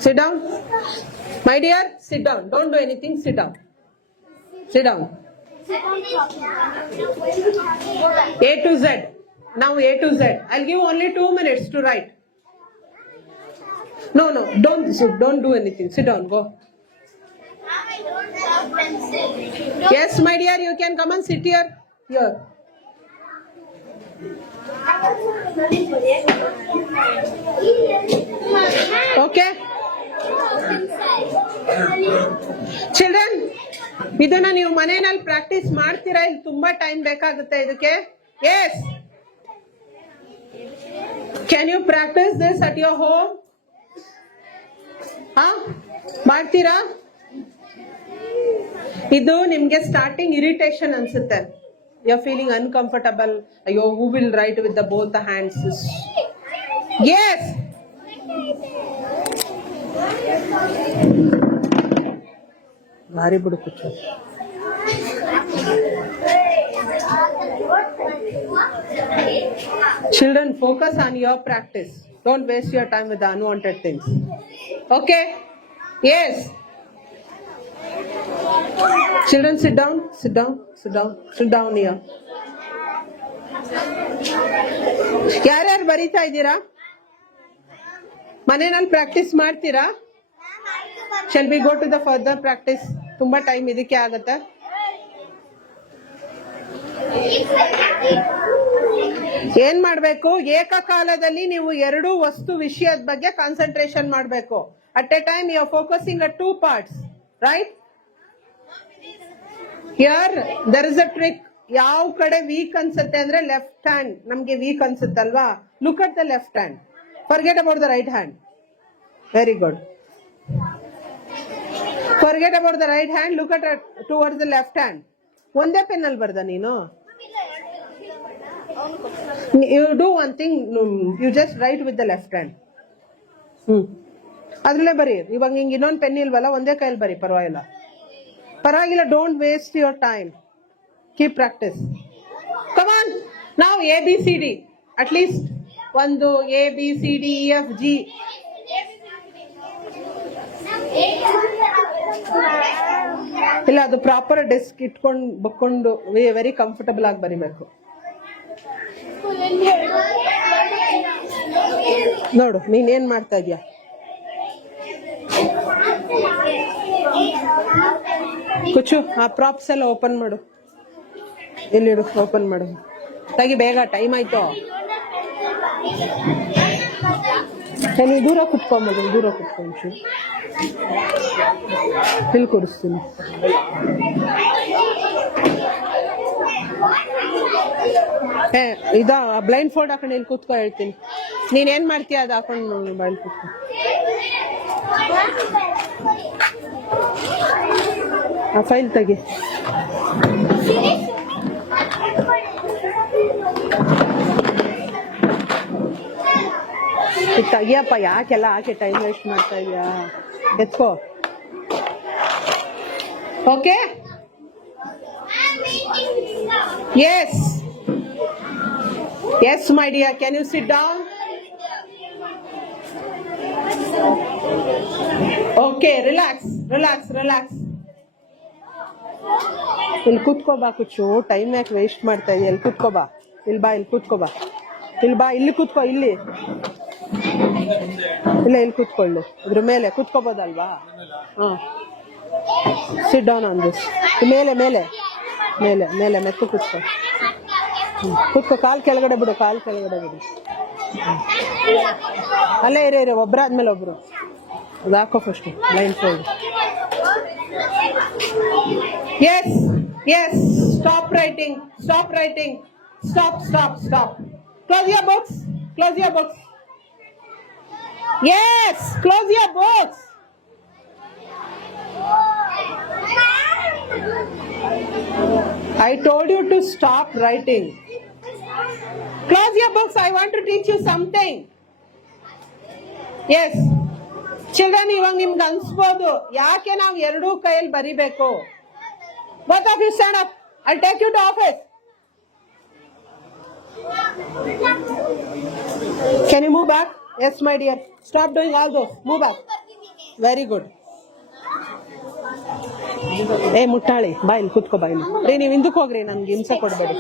Sit down. My dear, sit down. Don't do anything. Sit down. Sit down. A to Z. Now A to Z. I'll give only 2 minutes to write. No, don't do anything. Sit down. Go. Yes, my dear, you can come and sit here. Here. Okay. Children, ಇದನ್ನ ನೀವು ಮನೆಯಲ್ಲಿ practice ಮಾಡ್ತೀರಾ? ಇಲ್ಲಿ ತುಂಬಾ time ಬೇಕಾಗುತ್ತೆ ಇದಕ್ಕೆ. Yes, can you practice this at your home? ಮಾಡ್ತೀರಾ? ಇದು ನಿಮ್ಗೆ ಸ್ಟಾರ್ಟಿಂಗ್ ಇರಿಟೇಷನ್ ಅನ್ಸುತ್ತೆ. You are feeling uncomfortable. ಅಯ್ಯೋ, who will write with the both the hands? Yes, ಭಾರಿ ಬಿಡು ಕೂಚು. Children, focus on your practice. Don't waste your time with the unwanted things. Okay? Yes. Children, sit down here. ಯಾರ್ಯಾರು ಬರೀತಾ ಇದ್ದೀರಾ? ಮನೆಯಲ್ಲಿ practice ಮಾಡ್ತೀರಾ? Shall we go to the further practice? ತುಂಬಾ time ಇದಕ್ಕೆ ಆಗುತ್ತೆ. ಏನ್ ಮಾಡ್ಬೇಕು? ಏಕಕಾಲದಲ್ಲಿ ನೀವು 2 ವಸ್ತು ವಿಷಯದ ಬಗ್ಗೆ ಕಾನ್ಸಂಟ್ರೇಷನ್ ಮಾಡ್ಬೇಕು. At a time you are focusing at 2 parts, right? Here there is a trick. ಯಾವ ಕಡೆ ವೀಕ್ ಅನ್ಸುತ್ತೆ ಅಂದ್ರೆ ಲೆಫ್ಟ್ ಹ್ಯಾಂಡ್ ನಮ್ಗೆ ವೀಕ್ ಅನ್ಸುತ್ತಲ್ವಾ? Look at the left hand. Forget about the right hand. Very good. Forget about the right hand. Look at towards the left hand. ಒಂದೇ pen ಅಲ್ಲಿ ಬರ್ದ ನೀನು? You do one thing. You just write with the left hand. ಅದ್ರಲ್ಲೇ ಬರೀ. ಇವಾಗ ನಿಂಗೆ ಇನ್ನೊಂದು pen ಇಲ್ವಲ್ಲ, ಒಂದೇ ಕೈಯಲ್ಲಿ ಬರೀ. ಪರವಾಗಿಲ್ಲ. Don't waste your time. Keep practice. Come on. Now ABCD. At least ಒಂದು ABCDEFG. ಇಲ್ಲ, ಅದು ಪ್ರಾಪರ್ ಡೆಸ್ಕ್ ಇಟ್ಕೊಂಡು ಬಕ್ಕೊಂಡು ವೆರಿ ಕಂಫರ್ಟಬಲ್ ಆಗಿ ಬರಿಬೇಕು. ನೋಡು, ನೀನೇನ್ ಮಾಡ್ತಾ ಇದೀಯ? ಕುಚ್ಚು ಆ ಪ್ರಾಪ್ಸ್ ಎಲ್ಲ ಓಪನ್ ಮಾಡು. ಎಲ್ಲಿಡು, ಓಪನ್ ಮಾಡು. ತೆಗಿ ಬೇಗ, ಟೈಮ್ ಆಯ್ತು. ನೀವು ದೂರ ಕುತ್ಕೊಂಬೋದು, ದೂರ ಕುತ್ಕೊಂಡು ಇಲ್ಲಿ ಕೊಡಿಸ್ತೀನಿ. ಇದ ಬ್ಲೈಂಡ್ ಫೋಲ್ಡ್ ಹಾಕೊಂಡು ಇಲ್ಲಿ ಕೂತ್ಕೊ ಹೇಳ್ತೀನಿ. ನೀನೇನ್ ಮಾಡ್ತೀಯ ಅದು ಹಾಕೊಂಡು ಬಾಯಲ್ಲಿ ಕೂತ್ಕೊ. ಆ ಫೈಲ್ ತೆಗಿ. ತೆಗಿಯಪ್ಪ, ಯಾಕೆಲ್ಲ ಹಾಕಿ ಟೈಮ್ ವೇಸ್ಟ್ ಮಾಡ್ತಾ ಇದೀಯಾ? ಎತ್ಕೋ. Okay, yes yes my dear, can you sit down? Okay, relax relax relax. ಇಲ್ಲಿ ಕೂತ್ಕೋಬಾ ಕುಚ್ಚು, ಟೈಮ್ ಯಾಕೆ ವೇಸ್ಟ್ ಮಾಡ್ತಾ ಇದೀಯ? ಇಲ್ಲಿ ಕೂತ್ಕೋಬಾ, ಇಲ್ಲಿ ಬಾ, ಇಲ್ಲಿ ಕೂತ್ಕೋಬಾ, ಇಲ್ಲಿ ಬಾ, ಇಲ್ಲಿ ಕೂತ್ಕೋ, ಇಲ್ಲಿ ಇಲ್ಲ, ಇಲ್ಲಿ ಕೂತ್ಕೊಳ್ಳು. ಇದ್ರ ಮೇಲೆ ಕೂತ್ಕೋಬೋದಲ್ವಾ? ಹಾ, ಸಿಟ್ ಡೌನ್ ಆನ್ ದಿಸ್. ಮೇಲೆ ಮೇಲೆ ಮೇಲೆ ಮೇಲೆ ಮೆತ್ತು ಕೂತ್ಕೊ. ಕೂತ್ಕೋ, ಕಾಲ್ ಕೆಳಗಡೆ ಬಿಡು, ಕಾಲ್ ಕೆಳಗಡೆ ಬಿಡು. ಅಲ್ಲೇ ಇರಿ, ಒಬ್ರಾದ್ಮೇಲೆ ಒಬ್ರು. ಅದು ಹಾಕೋ first line fold. Yes yes, stop writing, stop writing, stop stop stop. Close your books, close your books. Yes, close your books. I told you to stop writing. Close your books. I want to teach you something. Yes. Children, ಇವಾಗ ನಿಮ್ಗೆ ಅನ್ಸ್ಬೋದು ಯಾಕೆ ನಾವು ಎರಡೂ ಕೈಯಲ್ಲಿ ಬರಿಬೇಕು. Both of you stand up. I'll take you to office. Can you move back? Yes, my dear. Stop doing all those. Move back. Very good. ಮುಟ್ಟಾಳಿ, ಬಾಯಿಲ್ ಕುತ್ಕೋ, ಬಾಯಿಲ್ ರೀ. ನೀವು ಹಿಂದಕ್ಕೆ ಹೋಗ್ರಿ, ನನ್ಗೆ ಹಿಂಸೆ ಕೊಡ್ಬೇಡಿ.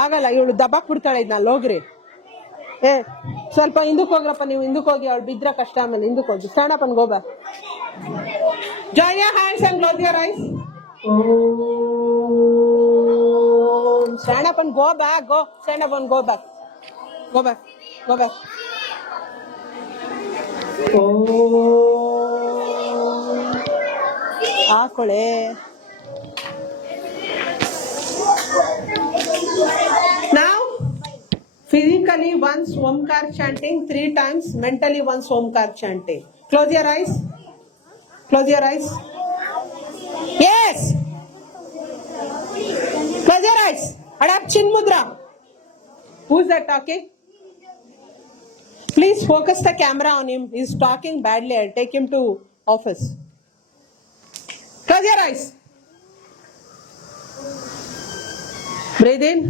ಆಗಲ್ಲ, ಇವಳು ದಬ್ಬಾಕ್ ಬಿಡ್ತಾಳೆ ಇದ್ನಲ್ಲಿ. ಹೋಗ್ರಿ. ಸ್ವಲ್ಪ ಹಿಂದಕ್ಕೆ ಹೋಗ್ರಪ್ಪ, ನೀವು ಹಿಂದಕ್ಕೆ ಹೋಗಿ. ಅವಳು ಬಿದ್ರ ಕಷ್ಟ. ಆಮೇಲೆ ಹಿಂದಕ್ಕೆ ಹೋಗಿ. Stand up and go back. Join your hands and close your eyes. Stand up and go back. Go. Stand up and go back. Go back. Go back. ಹಾಕೊಳ್ಳೆ. Now, physically once Omkar chanting 3 times, mentally once Omkar chanting. Close your eyes. Close your eyes. Yes. Close your eyes. Adapt chin mudra. Who's that talking? Please focus the camera on him. He's talking badly. I'll take him to office. Close your eyes. Breathe in.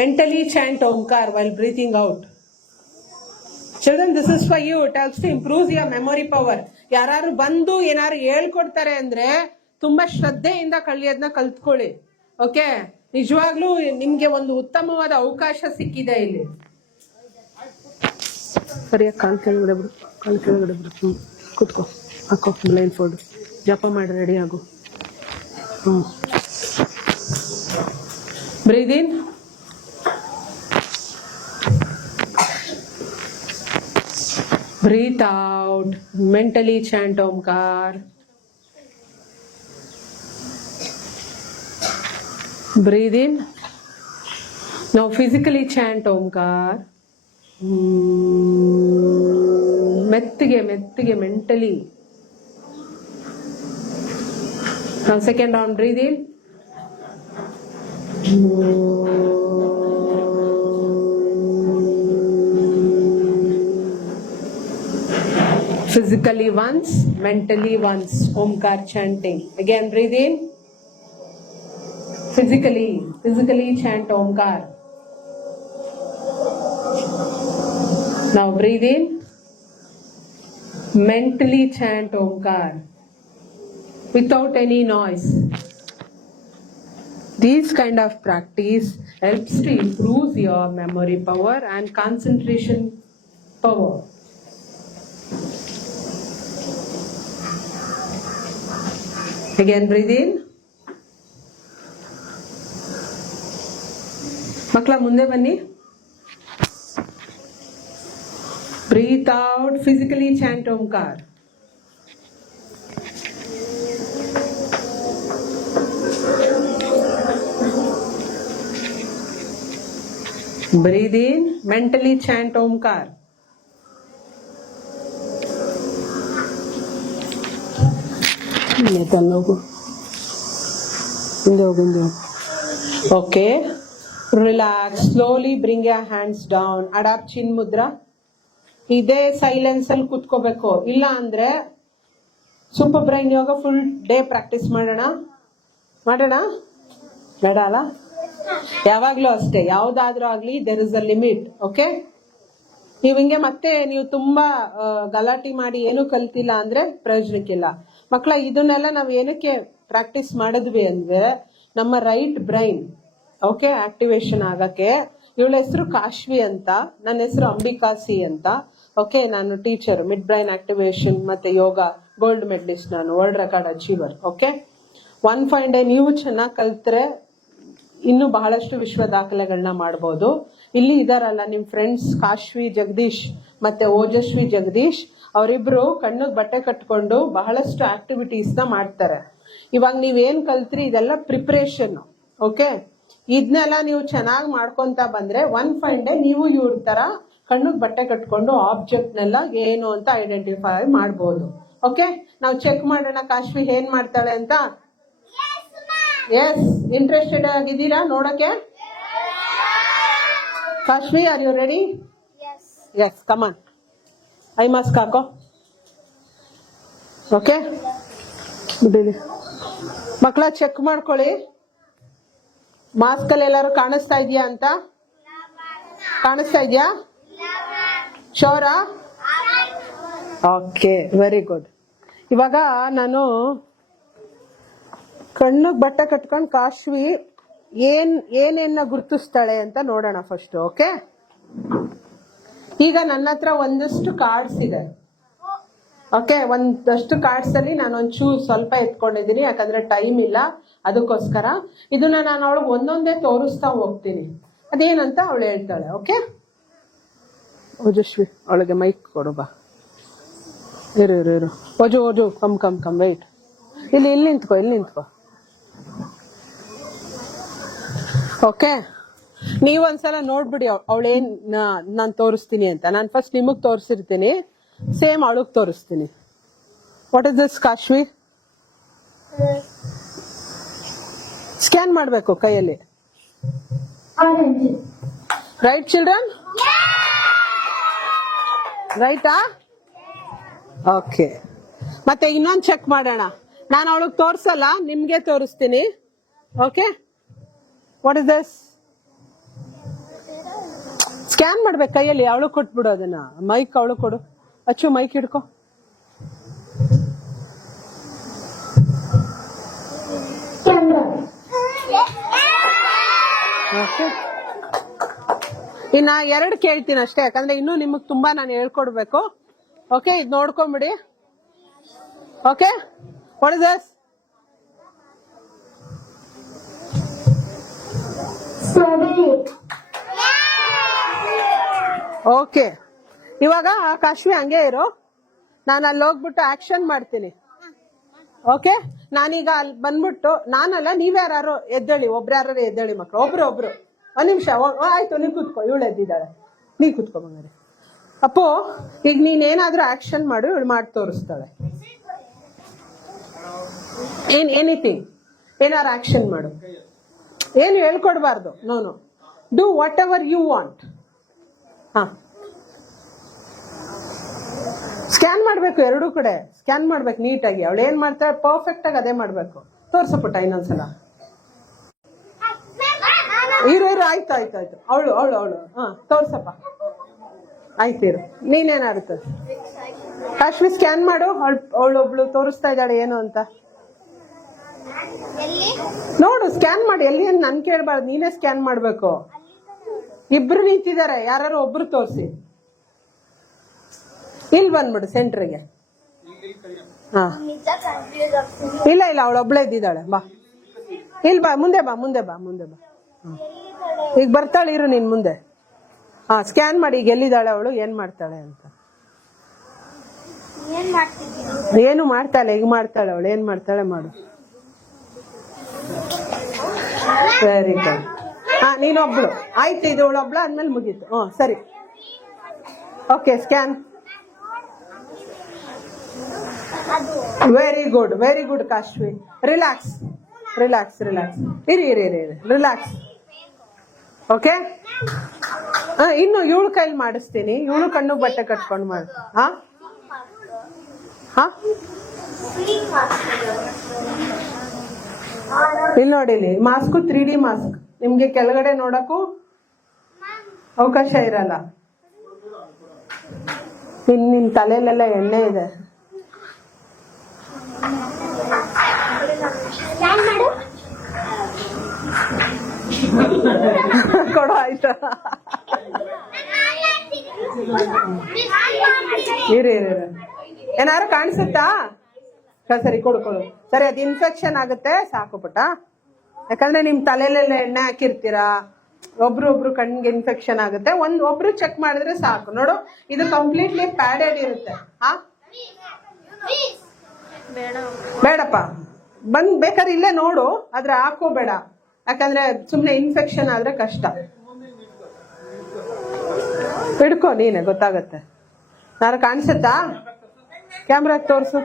Mentally chant Omkar while breathing out. Children, this is for you. It helps to improve your memory power. ಯಾರು ಬಂದು ಏನಾರು ಹೇಳ್ಕೊಡ್ತಾರೆ ಅಂದ್ರೆ ತುಂಬಾ ಶ್ರದ್ಧೆಯಿಂದ ಕಲಿಯೋದನ್ನ ಕಲ್ತ್ಕೊಳ್ಳಿ. Okay, ನಿಜವಾಗ್ಲೂ ನಿಮ್ಗೆ ಒಂದು ಉತ್ತಮವಾದ ಅವಕಾಶ ಸಿಕ್ಕಿದೆ ಇಲ್ಲಿ. ಸರಿಯಾಗಿ ಕಾಲ್ ಕೆಳಗಡೆ ಬಿಡು, ಕಾಲ್ ಕೆಳಗಡೆ ಬಿಡು. ಕೂತ್ಕೋ, ಹಾಕೋ ಬ್ಲೈಂಡ್ ಫೋಲ್ಡ್. ಜಪ ಮಾಡಿ ರೆಡಿ ಆಗು. ಬ್ರೀದ್ ಇನ್. Breathe out. Mentally chant Omkar. Breathe in. Now physically chant Omkar. Mettige, mettige, mentally. Now second round, breathe in. Physically once, mentally once. Omkar chanting. Again, breathe in. Physically chant Omkar. Now breathe in. Mentally chant Omkar. Without any noise. This kind of practice helps to improve your memory power and concentration power. Again breathe in. ಮಕ್ಕಳ ಮುಂದೆ ಬನ್ನಿ. Breathe out. Physically chant ಓಂಕಾರ. Breathe in, mentally chant Omkar. Okay. Relax. Slowly bring your hands down. Adapt chin mudra. ಇದೇ silence ಅಲ್ಲಿ ಕೂತ್ಕೋಬೇಕು. ಇಲ್ಲ ಅಂದ್ರೆ super brain yoga full day practice ಮಾಡೋಣ ಬೇಡ ಅಲ್ಲ? ಯಾವಾಗ್ಲೂ ಅಷ್ಟೇ, ಯಾವ್ದಾದ್ರೂ ಆಗ್ಲಿ there is a limit. Okay, ನೀವು ಹಿಂಗೆ ಮತ್ತೆ ನೀವು ತುಂಬಾ ಗಲಾಟೆ ಮಾಡಿ ಏನು ಕಲ್ತಿಲ್ಲ ಅಂದ್ರೆ ಪ್ರಯೋಜನಕ್ಕಿಲ್ಲ. ಮಕ್ಕಳ ಇದನ್ನೆಲ್ಲ ನಾವ್ ಏನಕ್ಕೆ ಪ್ರಾಕ್ಟೀಸ್ ಮಾಡಿದ್ವಿ ಅಂದ್ರೆ ನಮ್ಮ ರೈಟ್ ಬ್ರೈನ್ ಓಕೆ ಆಕ್ಟಿವೇಶನ್ ಆಗಕ್ಕೆ. ಇವಳ ಹೆಸರು ಕಾಶ್ವಿ ಅಂತ, ನನ್ನ ಹೆಸರು ಅಂಬಿಕಾಸಿ ಅಂತ. ಓಕೆ, ನಾನು ಟೀಚರ್, ಮಿಡ್ ಬ್ರೈನ್ ಆಕ್ಟಿವೇಶನ್ ಮತ್ತೆ ಯೋಗ ಗೋಲ್ಡ್ ಮೆಡಲಿಸ್ಟ್, ನಾನು world record achiever. Okay, 1 fine day ನೀವು ಚೆನ್ನಾಗಿ ಕಲ್ತ್ರೆ ಇನ್ನು ಬಹಳಷ್ಟು ವಿಶ್ವ ದಾಖಲೆಗಳನ್ನ ಮಾಡಬಹುದು. ಇಲ್ಲಿ ಇದಾರಲ್ಲ ನಿಮ್ ಫ್ರೆಂಡ್ಸ್ ಕಾಶ್ವಿ ಜಗದೀಶ್ ಮತ್ತೆ ಓಜಸ್ವಿ ಜಗದೀಶ್, ಅವರಿಬ್ರು ಕಣ್ಣಿಗೆ ಬಟ್ಟೆ ಕಟ್ಕೊಂಡು ಬಹಳಷ್ಟು ಆಕ್ಟಿವಿಟೀಸ್ ನ ಮಾಡ್ತಾರೆ. ಇವಾಗ ನೀವೇನ್ ಕಲ್ತ್ರಿ ಇದೆಲ್ಲ ಪ್ರಿಪರೇಷನ್. ಓಕೆ, ಇದನ್ನೆಲ್ಲ ನೀವು ಚೆನ್ನಾಗಿ ಮಾಡ್ಕೊಂತ ಬಂದ್ರೆ 1 fine day ನೀವು ಇವ್ರ ತರ ಕಣ್ಣಿಗೆ ಬಟ್ಟೆ ಕಟ್ಕೊಂಡು ಆಬ್ಜೆಕ್ಟ್ ನೆಲ್ಲ ಏನು ಅಂತ ಐಡೆಂಟಿಫೈ ಮಾಡಬಹುದು. ಓಕೆ, ನಾವು ಚೆಕ್ ಮಾಡೋಣ ಕಾಶ್ವಿ ಏನ್ ಮಾಡ್ತಾಳೆ ಅಂತ. ಎಸ್, ಇಂಟ್ರೆಸ್ಟೆಡ್ ಆಗಿದ್ದೀರಾ ನೋಡಕ್ಕೆ? Kashvi, are you ready? Yes, come on. Eye mask ಹಾಕೋ. ಓಕೆ, ಮಕ್ಕಳ ಚೆಕ್ ಮಾಡ್ಕೊಳ್ಳಿ. ಮಾಸ್ಕ್ ಅಲ್ಲಿ ಎಲ್ಲಾರು ಕಾಣಿಸ್ತಾ ಇದೆಯಾ ಅಂತ? ಕಾಣಿಸ್ತಾ ಇದೆಯಾ? ಶೋರಾ? Okay, very good. ಇವಾಗ ನಾನು ಕಣ್ಣಿಗೆ ಬಟ್ಟೆ ಕಟ್ಕೊಂಡು ಕಾಶ್ವಿ ಏನೇನ ಗುರ್ತಿಸ್ತಾಳೆ ಅಂತ ನೋಡೋಣ ಫಸ್ಟ್. ಓಕೆ, ಈಗ ನನ್ನ ಹತ್ರ ಒಂದಷ್ಟು ಕಾರ್ಡ್ಸ್ ಇದೆ. ಓಕೆ, ಒಂದಷ್ಟು ಕಾರ್ಡ್ಸ್ ಅಲ್ಲಿ ನಾನು ಸ್ವಲ್ಪ ಎತ್ಕೊಂಡಿದ್ದೀನಿ, ಯಾಕಂದ್ರೆ ಟೈಮ್ ಇಲ್ಲ, ಅದಕ್ಕೋಸ್ಕರ. ಇದನ್ನ ನಾನು ಅವಳಿಗೆ ಒಂದೊಂದೇ ತೋರಿಸ್ತಾ ಹೋಗ್ತೀನಿ, ಅದೇನಂತ ಅವಳು ಹೇಳ್ತಾಳೆ. ಓಕೆ, ಓಜಸ್ವಿ ಅವಳಿಗೆ ಮೈಕ್ ಕೊಡು ಬಾ. ಇರು ಓಜು ಕಮ್ ವೆಯ್ಟ್. ಇಲ್ಲಿ ನಿಂತ್ಕೋ. ಓಕೆ, ನೀವೊಂದ್ಸಲ ನೋಡ್ಬಿಡಿ ಅವಳೇನ್ ನಾನು ತೋರಿಸ್ತೀನಿ ಅಂತ. ನಾನು ಫಸ್ಟ್ ನಿಮಗ್ ತೋರಿಸಿರ್ತೀನಿ, ಸೇಮ್ ಅವಳಗ್ ತೋರಿಸ್ತೀನಿ. What is this Kashvi? Scan ಮಾಡ್ಬೇಕು ಕೈಯಲ್ಲಿ. Right children? ರೈಟಾ? ಓಕೆ, ಮತ್ತೆ ಇನ್ನೊಂದು ಚೆಕ್ ಮಾಡೋಣ. ನಾನು ಅವಳಿಗೆ ತೋರ್ಸಲ್ಲ, ನಿಮ್ಗೆ ತೋರಿಸ್ತೀನಿ. Okay, what is this? Scan ಮಾಡ್ಬೇಕು ಕೈಯಲ್ಲಿ. ಅವಳು ಕೊಟ್ಬಿಡು ಅದನ್ನ, ಮೈಕ್ ಅವಳು ಕೊಡು. ಅಚ್ಚು ಮೈಕ್ ಹಿಡ್ಕೊ. ಇನ್ನ 2 ಕೇಳ್ತೀನಿ ಅಷ್ಟೇ, ಯಾಕಂದ್ರೆ ಇನ್ನು ನಿಮಗ್ ತುಂಬಾ ನಾನು ಹೇಳ್ಕೊಡ್ಬೇಕು. ಓಕೆ, ಇದು ನೋಡ್ಕೊಂಬಿಡಿ. Okay, what is this? Okay, ಇವಾಗ ಕಾಶ್ವಿ ಹಂಗೆ ಇರು, ನಾನು ಅಲ್ಲಿ ಹೋಗ್ಬಿಟ್ಟು ಆಕ್ಷನ್ ಮಾಡ್ತೀನಿ. ಓಕೆ, ನಾನೀಗ ಅಲ್ಲಿ ಬಂದ್ಬಿಟ್ಟು, ನಾನಲ್ಲ ನೀವ್ಯಾರು ಎದ್ದೇಳಿ, ಒಬ್ರ್ಯಾರು ಎದ್ದೇಳಿ ಮಕ್ಕಳು, ಒಬ್ರು 1 ನಿಮಿಷ. ಆಯ್ತು, ನೀ ಕೂತ್ಕೋ, ಇವಳು ಎದ್ದಿದ್ದಾಳೆ, ನೀ ಕೂತ್ಕೋ ಬಂಗಾರೆ. ಅಪ್ಪು, ಈಗ ನೀನೇನಾದ್ರೂ ಆಕ್ಷನ್ ಮಾಡು, ಇವಳು ಮಾಡಿ ತೋರಿಸ್ತಾಳೆ. ಎನಿಥಿಂಗ್, ಏನಾರು ಆಕ್ಷನ್ ಮಾಡು, ಏನು ಹೇಳ್ಕೊಡ್ಬಾರ್ದು. No do whatever you want. ಹಾ, ಸ್ಕ್ಯಾನ್ ಮಾಡ್ಬೇಕು, 2 ಕಡೆ ಸ್ಕ್ಯಾನ್ ಮಾಡ್ಬೇಕು ನೀಟಾಗಿ. ಅವಳು ಏನ್ ಮಾಡ್ತಾಳೆ ಪರ್ಫೆಕ್ಟ್ ಆಗಿ ಅದೇ ಮಾಡ್ಬೇಕು. ತೋರ್ಸಪುಟ್ಟ ಇನ್ನೊಂದ್ಸಲ. ಇರು ಆಯ್ತು. ಅವಳು ಹಾ ತೋರ್ಸಪ್ಪ. ಆಯ್ತು, ಇರು. ನೀನೇನಾಗುತ್ತೆ ಕಾಶ್ಮಿ ಸ್ಕ್ಯಾನ್ ಮಾಡು. ಅವಳೊಬ್ಳು ತೋರಿಸ್ತಾ ಇದ್ದಾಳೆ ಏನು ಅಂತ ನೋಡು. ಸ್ಕ್ಯಾನ್ ಮಾಡಿ. ಎಲ್ಲಿ ಅಂತ ನನ್ ಕೇಳ್ಬಾರ್ದು, ನೀನೇ ಸ್ಕ್ಯಾನ್ ಮಾಡ್ಬೇಕು. ಇಬ್ರು ನಿಂತಿದ್ದಾರೆ, ಯಾರು ಒಬ್ರು ತೋರಿಸಿ. ಇಲ್ಲಿ ಬಂದ್ಬಿಡು ಸೆಂಟ್ರಿಗೆ. ಹಾ ಇಲ್ಲ ಇಲ್ಲ, ಅವಳು ಒಬ್ಳೆ ಇದ್ದಿದ್ದಾಳೆ. ಬಾ ಇಲ್ಲಿ ಬಾ, ಮುಂದೆ ಬಾ ಮುಂದೆ ಬಾ ಮುಂದೆ ಬಾ. ಈಗ ಬರ್ತಾಳೆ, ಇರು ನೀನ್ ಮುಂದೆ. ಹಾ, ಸ್ಕ್ಯಾನ್ ಮಾಡಿ ಈಗ ಎಲ್ಲಿದ್ದಾಳೆ ಅವಳು, ಏನ್ ಮಾಡ್ತಾಳೆ ಅಂತ. ಏನು ಮಾಡ್ತಾಳೆ, ಈಗ ಮಾಡ್ತಾಳೆ ಅವಳು, ಏನ್ ಮಾಡ್ತಾಳೆ ಮಾಡು. Very good. ಹಾ, ನೀನೊಬ್ಳು ಆಯ್ತು, ಇದು ಅವಳೊಬ್ಳು ಆದ್ಮೇಲೆ ಮುಗೀತು. ಹ್ಞೂ ಸರಿ, okay. Scan. Very good, very good Kashvi. Relax relax relax, ಇರಿ ಇರಿ ಇರಿ ಇರಿ, ರಿಲ್ಯಾಕ್ಸ್. ಓಕೆ. ಇನ್ನು ಇವಳು ಕೈಲಿ ಮಾಡಿಸ್ತೀನಿ, ಇವಳು ಕಣ್ಣು ಬಟ್ಟೆ ಕಟ್ಕೊಂಡು ಮಾಡಿ. ಹಾ ಹಾ, ಇಲ್ಲಿ ನೋಡಿ, ಇಲ್ಲಿ ಮಾಸ್ಕು 3D ಮಾಸ್ಕ್, ನಿಮ್ಗೆ ಕೆಳಗಡೆ ನೋಡಕ್ಕೂ ಅವಕಾಶ ಇರಲ್ಲ. ನಿಮ್ ತಲೆಯಲ್ಲೆಲ್ಲ ಎಣ್ಣೆ ಇದೆ. ಕೊಡು, ಆಯ್ತಾ. ಇರಿ ಇರಿ, ಏನಾರು ಕಾಣಿಸುತ್ತಾ? ಸರಿ, ಕೊಡು ಕೊಡು. ಸರಿ, ಅದು ಇನ್ಫೆಕ್ಷನ್ ಆಗುತ್ತೆ, ಸಾಕು ಪುಟ್ಟ. ಯಾಕಂದ್ರೆ ನಿಮ್ ತಲೆಲೆಲ್ಲ ಎಣ್ಣೆ ಹಾಕಿರ್ತೀರಾ, ಒಬ್ರು ಕಣ್ಣಿಗೆ ಇನ್ಫೆಕ್ಷನ್ ಆಗುತ್ತೆ. ಒಬ್ರು ಚೆಕ್ ಮಾಡಿದ್ರೆ ಸಾಕು. ನೋಡು, ಇದು ಕಂಪ್ಲೀಟ್ಲಿ ಪ್ಯಾಡೆಡ್ ಇರುತ್ತೆ. ಹಾ, ಬೇಡಪ್ಪ, ಬಂದ್ ಬೇಕಾದ್ರೆ ಇಲ್ಲೇ ನೋಡು, ಆದ್ರೆ ಹಾಕೋಬೇಡ. ಯಾಕಂದ್ರೆ ಸುಮ್ನೆ ಇನ್ಫೆಕ್ಷನ್ ಆದ್ರೆ ಕಷ್ಟ. ಹಿಡ್ಕೊ ನೀನೆ, ಗೊತ್ತಾಗತ್ತೆ. ನಾನು ಕಾಣಿಸುತ್ತಾ? ಕ್ಯಾಮ್ರಾ ತೋರ್ಸು,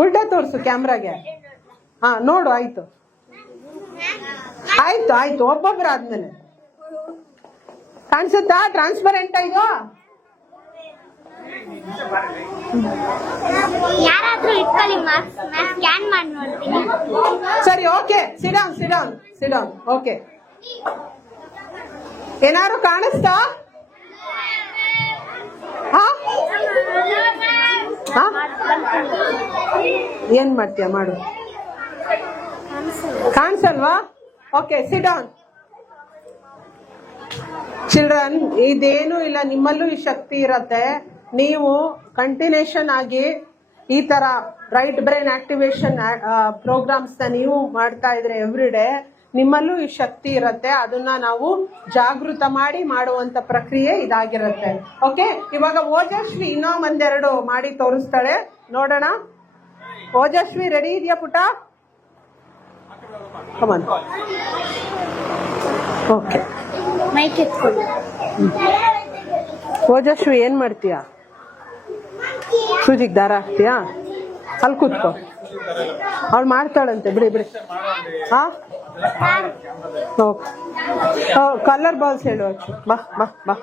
ಉಲ್ಟಾ ತೋರ್ಸು ಕ್ಯಾಮ್ರಾಗೆ. ಹಾ, ನೋಡು. ಆಯ್ತು ಆಯ್ತು ಆಯ್ತು, ಒಬ್ಬೊಬ್ರು ಆದ್ಮೇಲೆ ಕಾಣಿಸುತ್ತಾ? ಟ್ರಾನ್ಸ್ಪರೆಂಟ್ ಇದು. ಸರಿ, okay. Sit down sit down sit down. Okay. ಏನಾರು ಕಾಣಿಸ್ತಾ? ಏನ್ ಮಾಡ್ತೀಯ ಮಾಡು. ಕಾಣಿಸಲ್ವಾ? Okay, sit down. ಚಿಲ್ಡ್ರನ್, ಇದೇನು ಇಲ್ಲ, ನಿಮ್ಮಲ್ಲೂ ಈ ಶಕ್ತಿ ಇರತ್ತೆ. ನೀವು ಕಂಟಿನ್ಯೂಷನ್ ಆಗಿ ಈ ತರ ರೈಟ್ ಬ್ರೈನ್ ಆಕ್ಟಿವೇಶನ್ ಪ್ರೋಗ್ರಾಮ್ಸ್ ನೀವು ಮಾಡ್ತಾ ಇದ್ರೆ ಎವ್ರಿ ಡೇ, ನಿಮ್ಮಲ್ಲೂ ಈ ಶಕ್ತಿ ಇರತ್ತೆ. ಅದನ್ನ ನಾವು ಜಾಗೃತ ಮಾಡಿ ಮಾಡುವಂತ ಪ್ರಕ್ರಿಯೆ ಇದಾಗಿರುತ್ತೆ. ಓಕೆ, ಇವಾಗ ಓಜಸ್ವಿ ಇನ್ನೂ ಒಂದೆರಡು ಮಾಡಿ ತೋರಿಸ್ತಾಳೆ, ನೋಡೋಣ. ಓಜಸ್ವಿ ರೆಡಿ ಇದೆಯಾ ಪುಟ? ಕಮಾನ್. ಓಕೆ, ಓಜಸ್ವಿ ಏನ್ ಮಾಡ್ತೀಯಾ? ಸೂಜಿಗೆ ದಾರ ಹಾಕ್ತೀಯಾ? ಅಲ್ಲಿ ಕೂತ್ಕೋ, ಅವಳು ಮಾಡ್ತಾಳಂತೆ. ಬಿಡಿ ಬಿಡಿ. ಹಾ, ಕಲರ್ ಬಾಲ್ಸ್ ಹೇಳು. ಬಾ ಬಾ ಬಾ.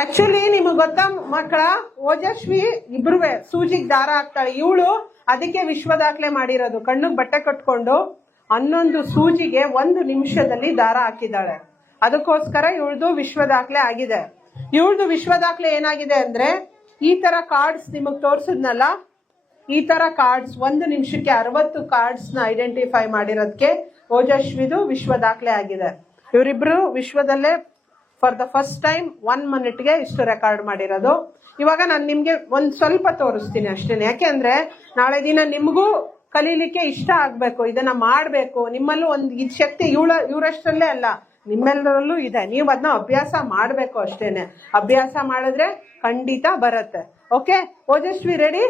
ಆಕ್ಚುಲಿ ನಿಮಗ್ ಗೊತ್ತಾ ಮಕ್ಕಳ, ಓಜಸ್ವಿ ಇಬ್ರುವೆ ಸೂಜಿಗೆ ದಾರ ಹಾಕ್ತಾಳೆ. ಇವಳು ಅದಕ್ಕೆ ವಿಶ್ವ ದಾಖಲೆ ಮಾಡಿರೋದು. ಕಣ್ಣಿಗೆ ಬಟ್ಟೆ ಕಟ್ಕೊಂಡು 11 ಸೂಜಿಗೆ 1 ನಿಮಿಷದಲ್ಲಿ ದಾರ ಹಾಕಿದ್ದಾಳೆ. ಅದಕ್ಕೋಸ್ಕರ ಇವಳ್ದು ವಿಶ್ವ ದಾಖಲೆ ಆಗಿದೆ. ಇವಳ್ದು ವಿಶ್ವ ದಾಖಲೆ ಏನಾಗಿದೆ ಅಂದ್ರೆ, ಈ ತರ ಕಾರ್ಡ್ಸ್ ನಿಮಗ್ ತೋರ್ಸಿದ್ನಲ್ಲ, ಈ ತರ ಕಾರ್ಡ್ಸ್ 1 ನಿಮಿಷಕ್ಕೆ 60 ಕಾರ್ಡ್ಸ್ ನ ಐಡೆಂಟಿಫೈ ಮಾಡಿರೋದಕ್ಕೆ ಓಜಸ್ವಿದು ವಿಶ್ವ ದಾಖಲೆ ಆಗಿದೆ. ಇವರಿಬ್ರು ವಿಶ್ವದಲ್ಲೇ ಫಾರ್ ದ ಫಸ್ಟ್ ಟೈಮ್ 1 ಮಿನಿಟ್ಗೆ ಇಷ್ಟು ರೆಕಾರ್ಡ್ ಮಾಡಿರೋದು. ಇವಾಗ ನಾನು ನಿಮ್ಗೆ ಒಂದ್ ಸ್ವಲ್ಪ ತೋರಿಸ್ತೀನಿ ಅಷ್ಟೇನೆ. ಯಾಕೆಂದ್ರೆ ನಾಳೆ ದಿನ ನಿಮ್ಗೂ ಕಲೀಲಿಕ್ಕೆ ಇಷ್ಟ ಆಗ್ಬೇಕು, ಇದನ್ನ ಮಾಡ್ಬೇಕು. ನಿಮ್ಮಲ್ಲೂ ಒಂದು ಶಕ್ತಿ ಇವರಷ್ಟರಲ್ಲೇ ಅಲ್ಲ, ನಿಮ್ಮೆಲ್ಲರಲ್ಲೂ ಇದೆ. ನೀವು ಅದನ್ನ ಅಭ್ಯಾಸ ಮಾಡ್ಬೇಕು ಅಷ್ಟೇನೆ. ಅಭ್ಯಾಸ ಮಾಡಿದ್ರೆ ಖಂಡಿತ ಬರುತ್ತೆ. Okay, Ojaswi ready?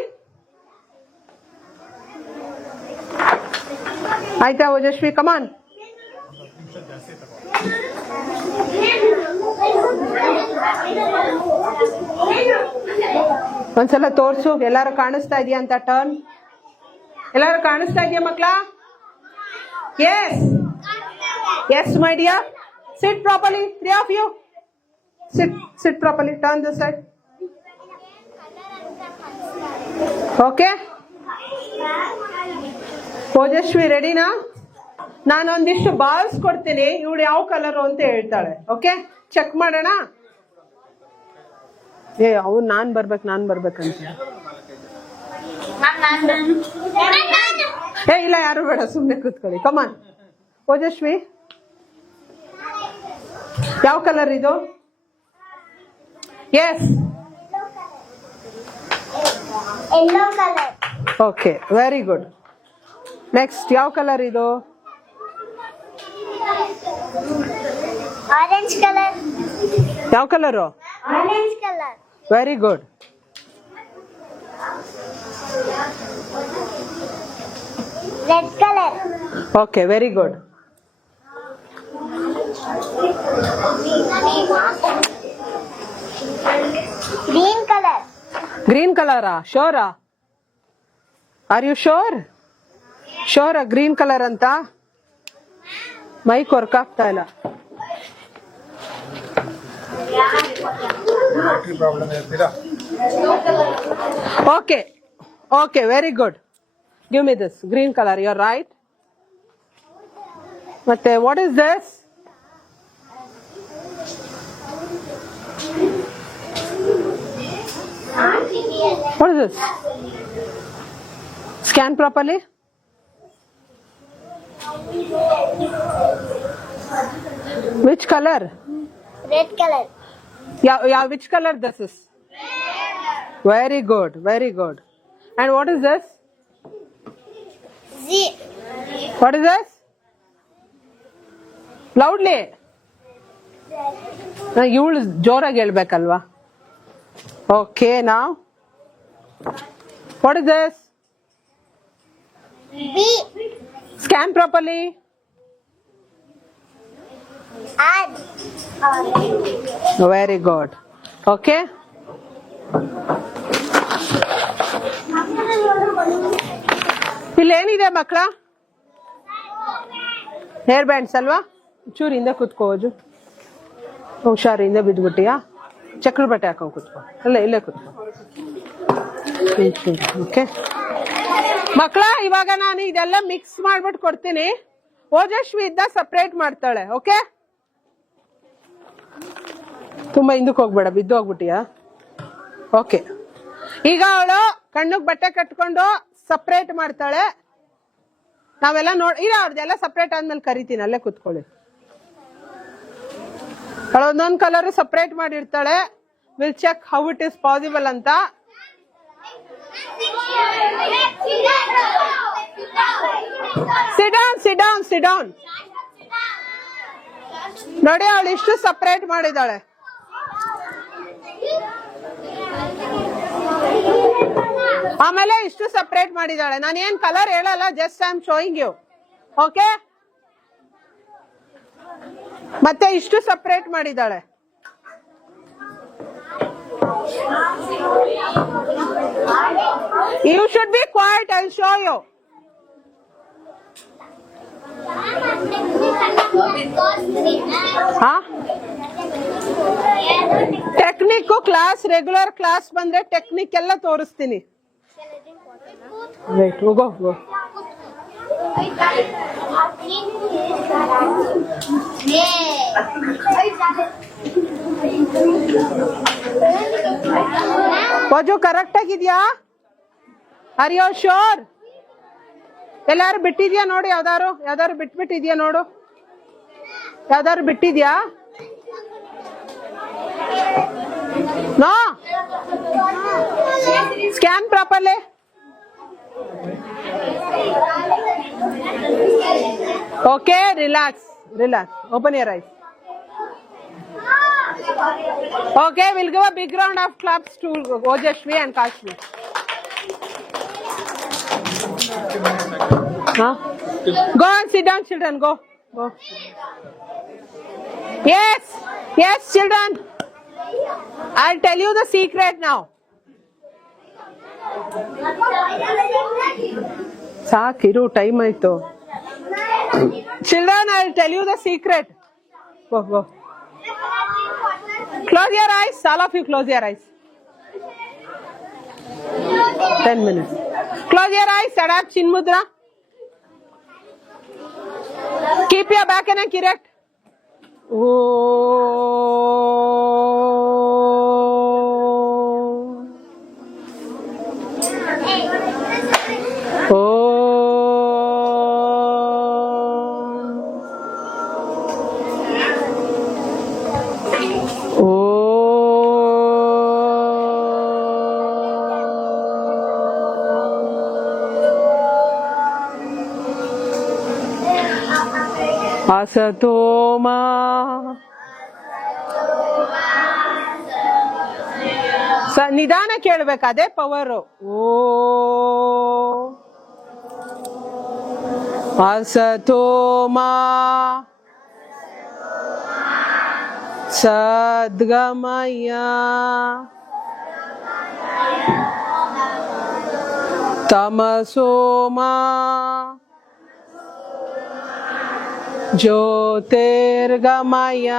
ಆಯ್ತಾ ಓಜಸ್ವಿ? ಕಮಾನ್. ಒಂದ್ಸಲ ತೋರ್ಸು, ಎಲ್ಲಾರು ಕಾಣಿಸ್ತಾ ಇದೆಯಾ ಅಂತ. ಟರ್ನ್. ಎಲ್ಲಾರು ಕಾಣಿಸ್ತಾ ಇದೆಯಾ ಮಕ್ಳ? Yes yes my dear. Sit properly, 3 of you. Sit properly. Turn this side. Okay, Ojaswi ರೆಡಿನಾ? ನಾನೊಂದಿಷ್ಟು ಬಾಲ್ಸ್ ಕೊಡ್ತೀನಿ, ಇವಳು ಯಾವ ಕಲರ್ ಅಂತ ಹೇಳ್ತಾಳೆ. ಓಕೆ, ಚೆಕ್ ಮಾಡೋಣ. ಅವ್ರು ನಾನ್ ಬರ್ಬೇಕಂತ. ಇಲ್ಲ, ಯಾರು ಬೇಡ, ಸುಮ್ನೆ ಕೂತ್ಕೊಳ್ಳಿ. ಕಮಾನ್ ಓಜಸ್ವಿ, ಯಾವ ಕಲರ್ ಇದು? Yes, Yellow color. Okay very good. Next ಯಾವ ಕಲರ್ ಇದು? Orange color. ಯಾವ color? Orange color. Very good. Red color. Okay very good. Green color. Green ಕಲರಾ? ಶೋರಾ? Are you sure? ಶೋರಾ ಗ್ರೀನ್ ಕಲರ್ ಅಂತ? ಮೈಕ್ ವರ್ಕ್ ಆಗ್ತಾ ಇಲ್ಲ. Okay okay very good. Give me this green color. You are right. ಮತ್ತೆ what is this? What is this? Scan properly. Which color? Red color. Yeah, which color this is? Very good, very good. And what is this? Z. What is this? Loudly. ಇವಳು ಜೋರಾಗಿ ಹೇಳ್ಬೇಕಲ್ವಾ? Okay, now. What is this? B. Scan properly. R. Very good. Okay. ಇಲ್ಲೇನಿದೆ ಮಕ್ಕಳ? Hair bands ಅಲ್ವಾ? ಚೂರು ಹಿಂದೆ ಕುತ್ಕೋಜು. ಹುಷಾರು, ಹಿಂದೆ ಬಿದ್ದುಬಿಟ್ಟಿಯಾ? ಚಕ್ರ ಬಟ್ಟೆ ಹಾಕೊಂಡು ಕುತ್ಕೋ. ಇಲ್ಲೇ ಕುತ್ಕೋ. ಓಕೆ ಮಕ್ಕಳ, ಇವಾಗ ನಾನು ಇದೆಲ್ಲ ಮಿಕ್ಸ್ ಮಾಡ್ಬಿಟ್ಟು ಕೊಡ್ತೀನಿ. ಓಜಸ್ವಿ ಇದ್ದ ಸಪ್ರೇಟ್ ಮಾಡ್ತಾಳೆ. ಓಕೆ, ತುಂಬಾ ಹಿಂದಕ್ಕೆ ಹೋಗ್ಬೇಡ, ಬಿದ್ದು ಹೋಗ್ಬಿಟ್ಟಿಯಾ? ಓಕೆ, ಈಗ ಅವಳು ಕಣ್ಣಿಗೆ ಬಟ್ಟೆ ಕಟ್ಕೊಂಡು ಸಪ್ರೇಟ್ ಮಾಡ್ತಾಳೆ. ನಾವೆಲ್ಲ ಅವ್ರದ್ದೆಲ್ಲ ಸಪ್ರೇಟ್ ಆದ್ಮೇಲೆ ಕರಿತೀನಿ, ಅಲ್ಲೇ ಕುತ್ಕೊಳ್ಳಿ. ಅವಳು ಒಂದೊಂದು ಕಲರ್ ಸಪ್ರೇಟ್ ಮಾಡಿರ್ತಾಳೆ. Will check how it is possible ಅಂತ. Sit down. ನೋಡಿ, ಅವಳು ಇಷ್ಟು ಸಪ್ರೇಟ್ ಮಾಡಿದಾಳೆ. ಆಮೇಲೆ ಇಷ್ಟು ಸಪ್ರೇಟ್ ಮಾಡಿದಾಳೆ. ನಾನು ಏನ್ ಕಲರ್ ಹೇಳಲ್ಲ, just I am showing you. Okay, ಮತ್ತೆ ಇಷ್ಟು ಸಪ್ರೇಟ್ ಮಾಡಿದಾಳೆ. You should be quiet, I'll show you. Technique class, regular class ಬಂದ್ರೆ ಟೆಕ್ನಿಕ್ ಎಲ್ಲ ತೋರಿಸ್ತೀನಿ. Wait, go. ವಾಜು ಕರೆಕ್ಟ್ ಆಗಿದ್ಯಾ? Are you sure? ಎಲ್ಲಾರು ಬಿಟ್ಟಿದ್ಯಾ ನೋಡಿ? ಯಾವ್ದಾರು ಬಿಟ್ಬಿಟ್ಟಿದ್ಯಾ ನೋಡು. ಯಾವ್ದಾರು ಬಿಟ್ಟಿದ್ಯಾ? No. Scan properly. Okay, relax. Open your eyes. Okay, we'll give a big round of claps to Ojashvi and Kashmi. Huh? Go and sit down, children. Go. Yes, children. I'll tell you the secret now. ಸಾಕಿರು, time ಆಯ್ತು. Children, I'll tell you the secret. Go. Close your eyes. All of you close your eyes. 10 minutes. Close your eyes. Adapt chin mudra. Keep your back and neck erect. ಅಸತೋಮ ನಿಧಾನ ಕೇಳ್ಬೇಕು, ಅದೇ power. ಓ ಅಸತೋಮ ಸದ್ಗಮಯ ತಮಸೋಮ ಜ್ಯೋತಿರ್ಗಮಯ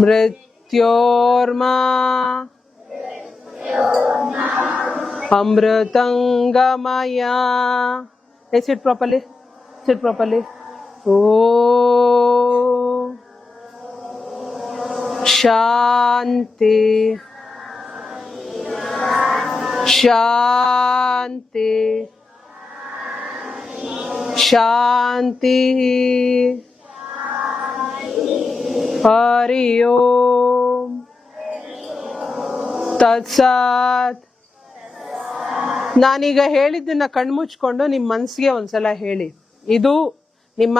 ಮೃತ್ಯೋರ್ಮಾ ಅಮೃತಂಗಮಯ. Sit properly, sit properly. ಓ ಶಾಂತಿ ಶಾಂತಿ ಶಾಂತಿ. ಹರಿ ಓಂ ತತ್ಸತ್. ನಾನೀಗ ಹೇಳಿದ್ದನ್ನ ಕಣ್ಮುಚ್ಕೊಂಡು ನಿಮ್ಮ ಮನಸ್ಸಿಗೆ ಒಂದ್ಸಲ ಹೇಳಿ. ಇದು ನಿಮ್ಮ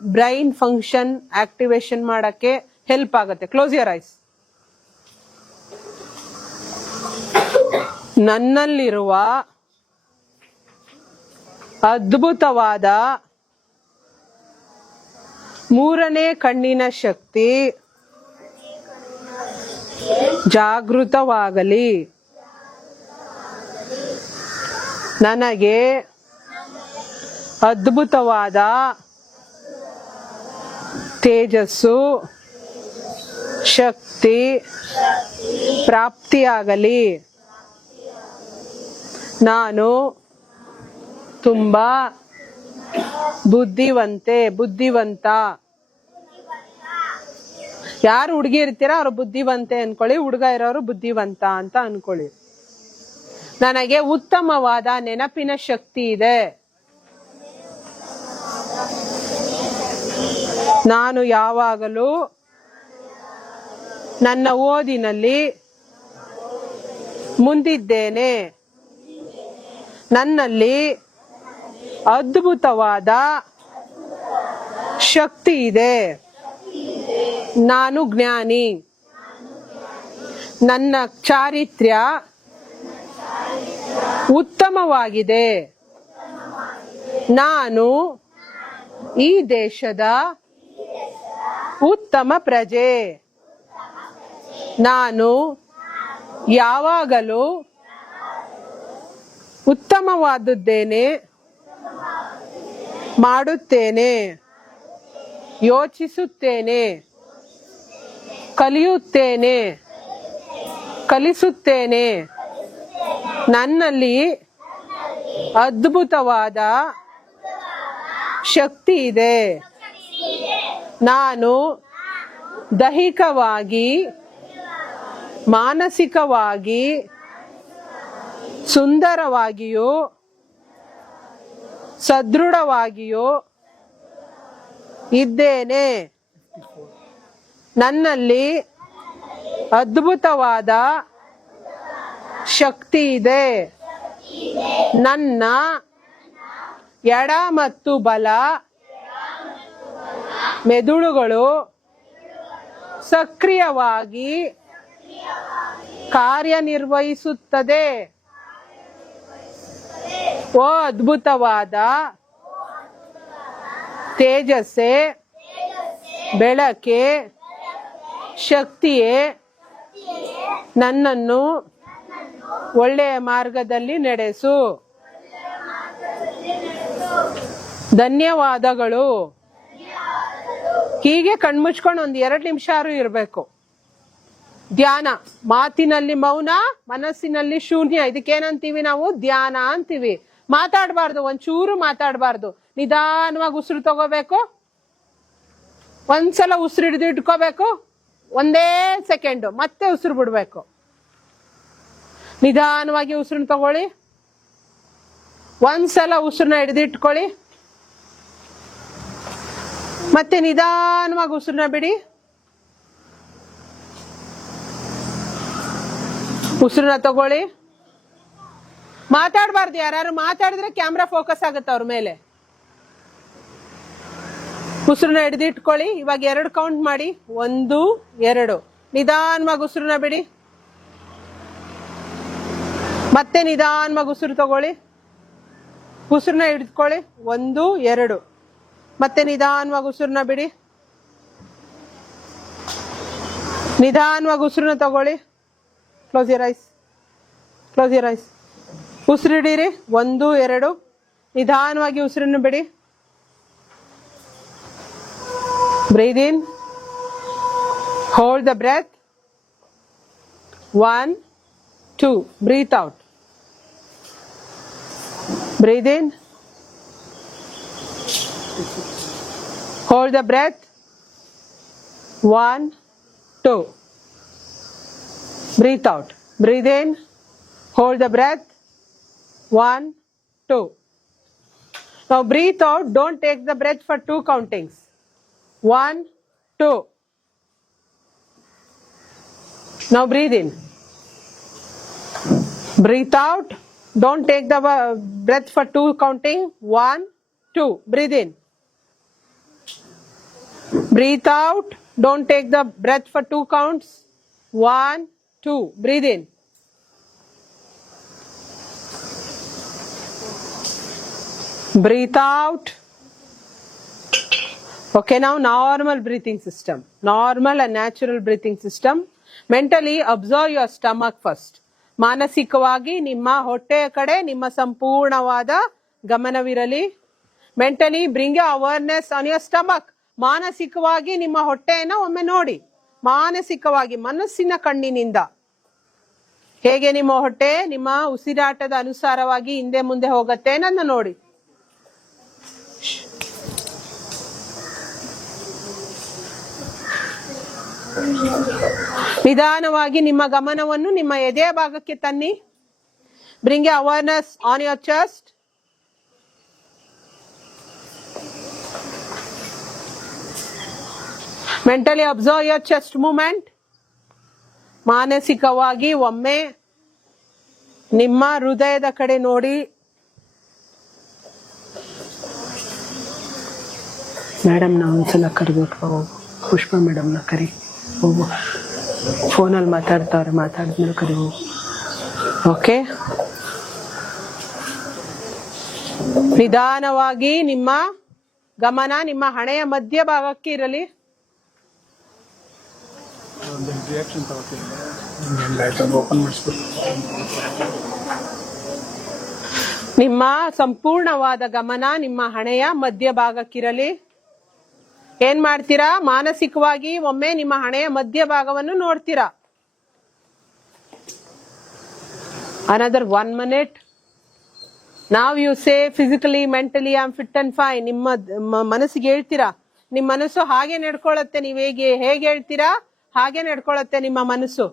ಬ್ರೈನ್ ಫಂಕ್ಷನ್ ಆಕ್ಟಿವೇಶನ್ ಮಾಡಕ್ಕೆ ಹೆಲ್ಪ್ ಆಗುತ್ತೆ. Close your ice. ನನ್ನಲ್ಲಿರುವ ಅದ್ಭುತವಾದ ಮೂರನೇ ಕಣ್ಣಿನ ಶಕ್ತಿ ಜಾಗೃತವಾಗಲಿ. ನನಗೆ ಅದ್ಭುತವಾದ ತೇಜಸ್ಸು ಶಕ್ತಿ ಪ್ರಾಪ್ತಿಯಾಗಲಿ. ನಾನು ತುಂಬಾ ಬುದ್ಧಿವಂತ. ಯಾರು ಹುಡುಗಿ ಇರ್ತೀರಾ ಅವ್ರು ಬುದ್ಧಿವಂತೆ ಅನ್ಕೊಳ್ಳಿ, ಹುಡುಗ ಇರೋರು ಬುದ್ಧಿವಂತ ಅಂತ ಅನ್ಕೊಳ್ಳಿ. ನನಗೆ ಉತ್ತಮವಾದ ನೆನಪಿನ ಶಕ್ತಿ ಇದೆ. ನಾನು ಯಾವಾಗಲೂ ನನ್ನ ಓದಿನಲ್ಲಿ ಮುಂದಿದ್ದೇನೆ. ನನ್ನಲ್ಲಿ ಅದ್ಭುತವಾದ ಶಕ್ತಿ ಇದೆ. ನಾನು ಜ್ಞಾನಿ. ನನ್ನ ಚಾರಿತ್ರ್ಯ ಉತ್ತಮವಾಗಿದೆ. ನಾನು ಈ ದೇಶದ ಉತ್ತಮ ಪ್ರಜೆ. ನಾನು ಯಾವಾಗಲೂ ಉತ್ತಮವಾದದ್ದೇನೆ ಮಾಡುತ್ತೇನೆ, ಯೋಚಿಸುತ್ತೇನೆ, ಕಲಿಯುತ್ತೇನೆ, ಕಲಿಸುತ್ತೇನೆ. ನನ್ನಲ್ಲಿ ಅದ್ಭುತವಾದ ಶಕ್ತಿ ಇದೆ. ನಾನು ದೈಹಿಕವಾಗಿ, ಮಾನಸಿಕವಾಗಿ ಸುಂದರವಾಗಿಯೂ ಸದೃಢವಾಗಿಯೂ ಇದ್ದೇನೆ. ನನ್ನಲ್ಲಿ ಅದ್ಭುತವಾದ ಶಕ್ತಿ ಇದೆ. ನನ್ನ ಎಡ ಮತ್ತು ಬಲ ಮೆದುಳುಗಳು ಸಕ್ರಿಯವಾಗಿ ಕಾರ್ಯನಿರ್ವಹಿಸುತ್ತದೆ. ಓ ಅದ್ಭುತವಾದ ತೇಜಸ್ಸೇ, ಬೆಳಕೆ, ಶಕ್ತಿಯೇ, ನನ್ನನ್ನು ಒಳ್ಳೆಯ ಮಾರ್ಗದಲ್ಲಿ ನಡೆಸು. ಧನ್ಯವಾದಗಳು. ಹೀಗೆ ಕಣ್ಮುಚ್ಕೊಂಡು 1-2 ನಿಮಿಷ ಇರಬೇಕು. ಧ್ಯಾನ. ಮಾತಿನಲ್ಲಿ ಮೌನ, ಮನಸ್ಸಿನಲ್ಲಿ ಶೂನ್ಯ. ಇದಕ್ಕೇನಂತೀವಿ ನಾವು? ಧ್ಯಾನ ಅಂತೀವಿ. ಮಾತಾಡಬಾರ್ದು, ಒಂಚೂರು ಮಾತಾಡಬಾರ್ದು. ನಿಧಾನವಾಗಿ ಉಸಿರು ತಗೋಬೇಕು. ಒಂದ್ಸಲ ಉಸಿರು ಹಿಡಿದು ಇಟ್ಕೋಬೇಕು, 1 ಸೆಕೆಂಡ್, ಮತ್ತೆ ಉಸಿರು ಬಿಡ್ಬೇಕು. ನಿಧಾನವಾಗಿ ಉಸಿರನ್ನ ತಗೊಳ್ಳಿ. ಒಂದ್ಸಲ ಉಸಿರನ್ನ ಹಿಡಿದಿಟ್ಕೊಳ್ಳಿ, ಮತ್ತೆ ನಿಧಾನವಾಗಿ ಉಸಿರನ್ನ ಬಿಡಿ. ಉಸಿರನ್ನ ತಗೊಳ್ಳಿ, ಮಾತಾಡಬಾರ್ದು. ಯಾರು ಮಾತಾಡಿದ್ರೆ ಕ್ಯಾಮ್ರಾ ಫೋಕಸ್ ಆಗುತ್ತೆ ಅವ್ರ ಮೇಲೆ. ಉಸಿರನ್ನ ಹಿಡಿದಿಟ್ಕೊಳ್ಳಿ. ಇವಾಗ 2 ಕೌಂಟ್ ಮಾಡಿ. 1 2. ನಿಧಾನವಾಗಿ ಉಸಿರನ್ನ ಬಿಡಿ. ಮತ್ತೆ ನಿಧಾನವಾಗಿ ಉಸಿರು ತಗೊಳ್ಳಿ. ಉಸಿರನ್ನ ಹಿಡಿದುಕೊಳ್ಳಿ. 1 2. ಮತ್ತೆ ನಿಧಾನವಾಗಿ ಉಸಿರನ್ನ ಬಿಡಿ. ನಿಧಾನವಾಗಿ ಉಸಿರನ್ನ ತಗೊಳ್ಳಿ. Close your ice. Close your ice. ಉಸಿರು ಹಿಡೀರಿ. 1 2. ನಿಧಾನವಾಗಿ ಉಸಿರನ್ನು ಬಿಡಿ. Breathe in. Hold the breath. 1 2. Breathe out. Breathe in. Hold the breath. 1 2. Breathe out. Breathe in. Hold the breath. 1 2. Now breathe out. Don't take the breath for 2 countings. 1 2. Now breathe in. Breathe out. Don't take the breath for 2 counting. 1 2. Breathe in. Breathe out. Don't take the breath for 2 counts. 1 2. Breathe in. Breathe out. Okay, now normal breathing system. Normal and natural breathing system. Mentally observe your stomach first. ಮಾನಸಿಕವಾಗಿ ನಿಮ್ಮ ಹೊಟ್ಟೆಯ ಕಡೆ ನಿಮ್ಮ ಸಂಪೂರ್ಣವಾದ ಗಮನವಿರಲಿ. Mentally bring you awareness on your stomach. ಮಾನಸಿಕವಾಗಿ ನಿಮ್ಮ ಹೊಟ್ಟೆಯನ್ನು ಒಮ್ಮೆ ನೋಡಿ. ಮಾನಸಿಕವಾಗಿ ಮನಸ್ಸಿನ ಕಣ್ಣಿನಿಂದ ಹೇಗೆ ನಿಮ್ಮ ಹೊಟ್ಟೆ ನಿಮ್ಮ ಉಸಿರಾಟದ ಅನುಸಾರವಾಗಿ ಹಿಂದೆ ಮುಂದೆ ಹೋಗುತ್ತೆ ನನ್ನ ನೋಡಿ. ನಿಧಾನವಾಗಿ ನಿಮ್ಮ ಗಮನವನ್ನು ನಿಮ್ಮ ಎದೆಯ ಭಾಗಕ್ಕೆ ತನ್ನಿ. Bring A awareness on your chest. Mentally observe your chest movement. ಮಾನಸಿಕವಾಗಿ ಒಮ್ಮೆ ನಿಮ್ಮ ಹೃದಯದ ಕಡೆ ನೋಡಿ. ಮೇಡಮ್ ನಾ ಒಂದ್ಸಲ ಕರಿಬೇಕು. ಪುಷ್ಪ ಮೇಡಮ್ನ ಕರಿ ಹೋಗು. ಫೋನಲ್ಲಿ ಮಾತಾಡ್ತಾವ್ರೆ. ಮಾತಾಡಿದ್ಮೇಲೆ ಕರಿ ಹೋಗು. ಓಕೆ. ನಿಧಾನವಾಗಿ ನಿಮ್ಮ ಗಮನ ನಿಮ್ಮ ಹಣೆಯ ಮಧ್ಯ ಭಾಗಕ್ಕೆ ಇರಲಿ. ನಿಮ್ಮ ಸಂಪೂರ್ಣವಾದ ಗಮನ ನಿಮ್ಮ ಹಣೆಯ ಮಧ್ಯ ಭಾಗಕ್ಕಿರಲಿ. ಏನ್ ಮಾಡ್ತೀರಾ? ಮಾನಸಿಕವಾಗಿ ಒಮ್ಮೆ ನಿಮ್ಮ ಹಣೆಯ ಮಧ್ಯ ಭಾಗವನ್ನು ನೋಡ್ತೀರಾ. Another 1 minute. Now you say physically, mentally I am fit and fine. ನಿಮ್ಮ ಮನಸ್ಸಿಗೆ ಹೇಳ್ತೀರಾ. ನಿಮ್ಮ ಮನಸ್ಸು ಹಾಗೆ ನಡ್ಕೊಳ್ಳುತ್ತೆ. ನೀವು ಹೇಗೆ ಹೇಳ್ತೀರಾ ಹಾಗೆ ನಡ್ಕೊಳ್ಳುತ್ತೆ ನಿಮ್ಮ ಮನಸ್ಸು.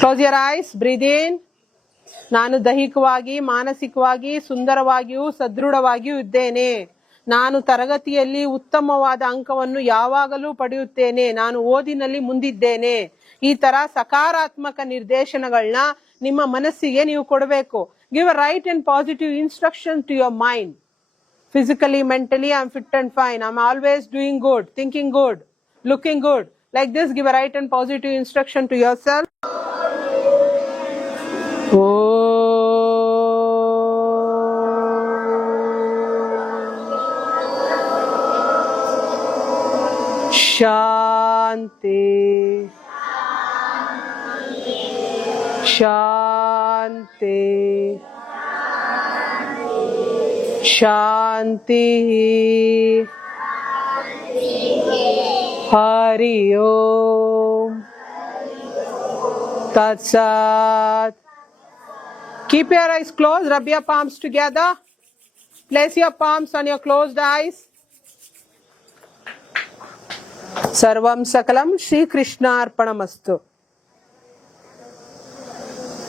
Close your eyes. Breathe in. ನಾನು ದೈಹಿಕವಾಗಿ ಮಾನಸಿಕವಾಗಿ ಸುಂದರವಾಗಿಯೂ ಸದೃಢವಾಗಿಯೂ ಇದ್ದೇನೆ. ನಾನು ತರಗತಿಯಲ್ಲಿ ಉತ್ತಮವಾದ ಅಂಕವನ್ನು ಯಾವಾಗಲೂ ಪಡೆಯುತ್ತೇನೆ. ನಾನು ಓದಿನಲ್ಲಿ ಮುಂದಿದ್ದೇನೆ. ಈ ತರ ಸಕಾರಾತ್ಮಕ ನಿರ್ದೇಶನಗಳನ್ನ ನಿಮ್ಮ ಮನಸ್ಸಿಗೆ ನೀವು ಕೊಡಬೇಕು. Give a right and positive instruction to your mind. Physically mentally I am fit and fine. I am always doing good, thinking good, looking good. Like this give a right and positive instruction to yourself. ಶಾಂತಿ ಶಾಂತಿ ಶಾಂತಿ. ಹರಿ ಓಂ ತತ್ಸತ್. Keep your eyes closed. Rub your palms together. Place your palms on your closed eyes. ಸರ್ವಂ ಸಕಲಂ Shri ಕೃಷ್ಣಾರ್ಪಣಮಸ್ತು.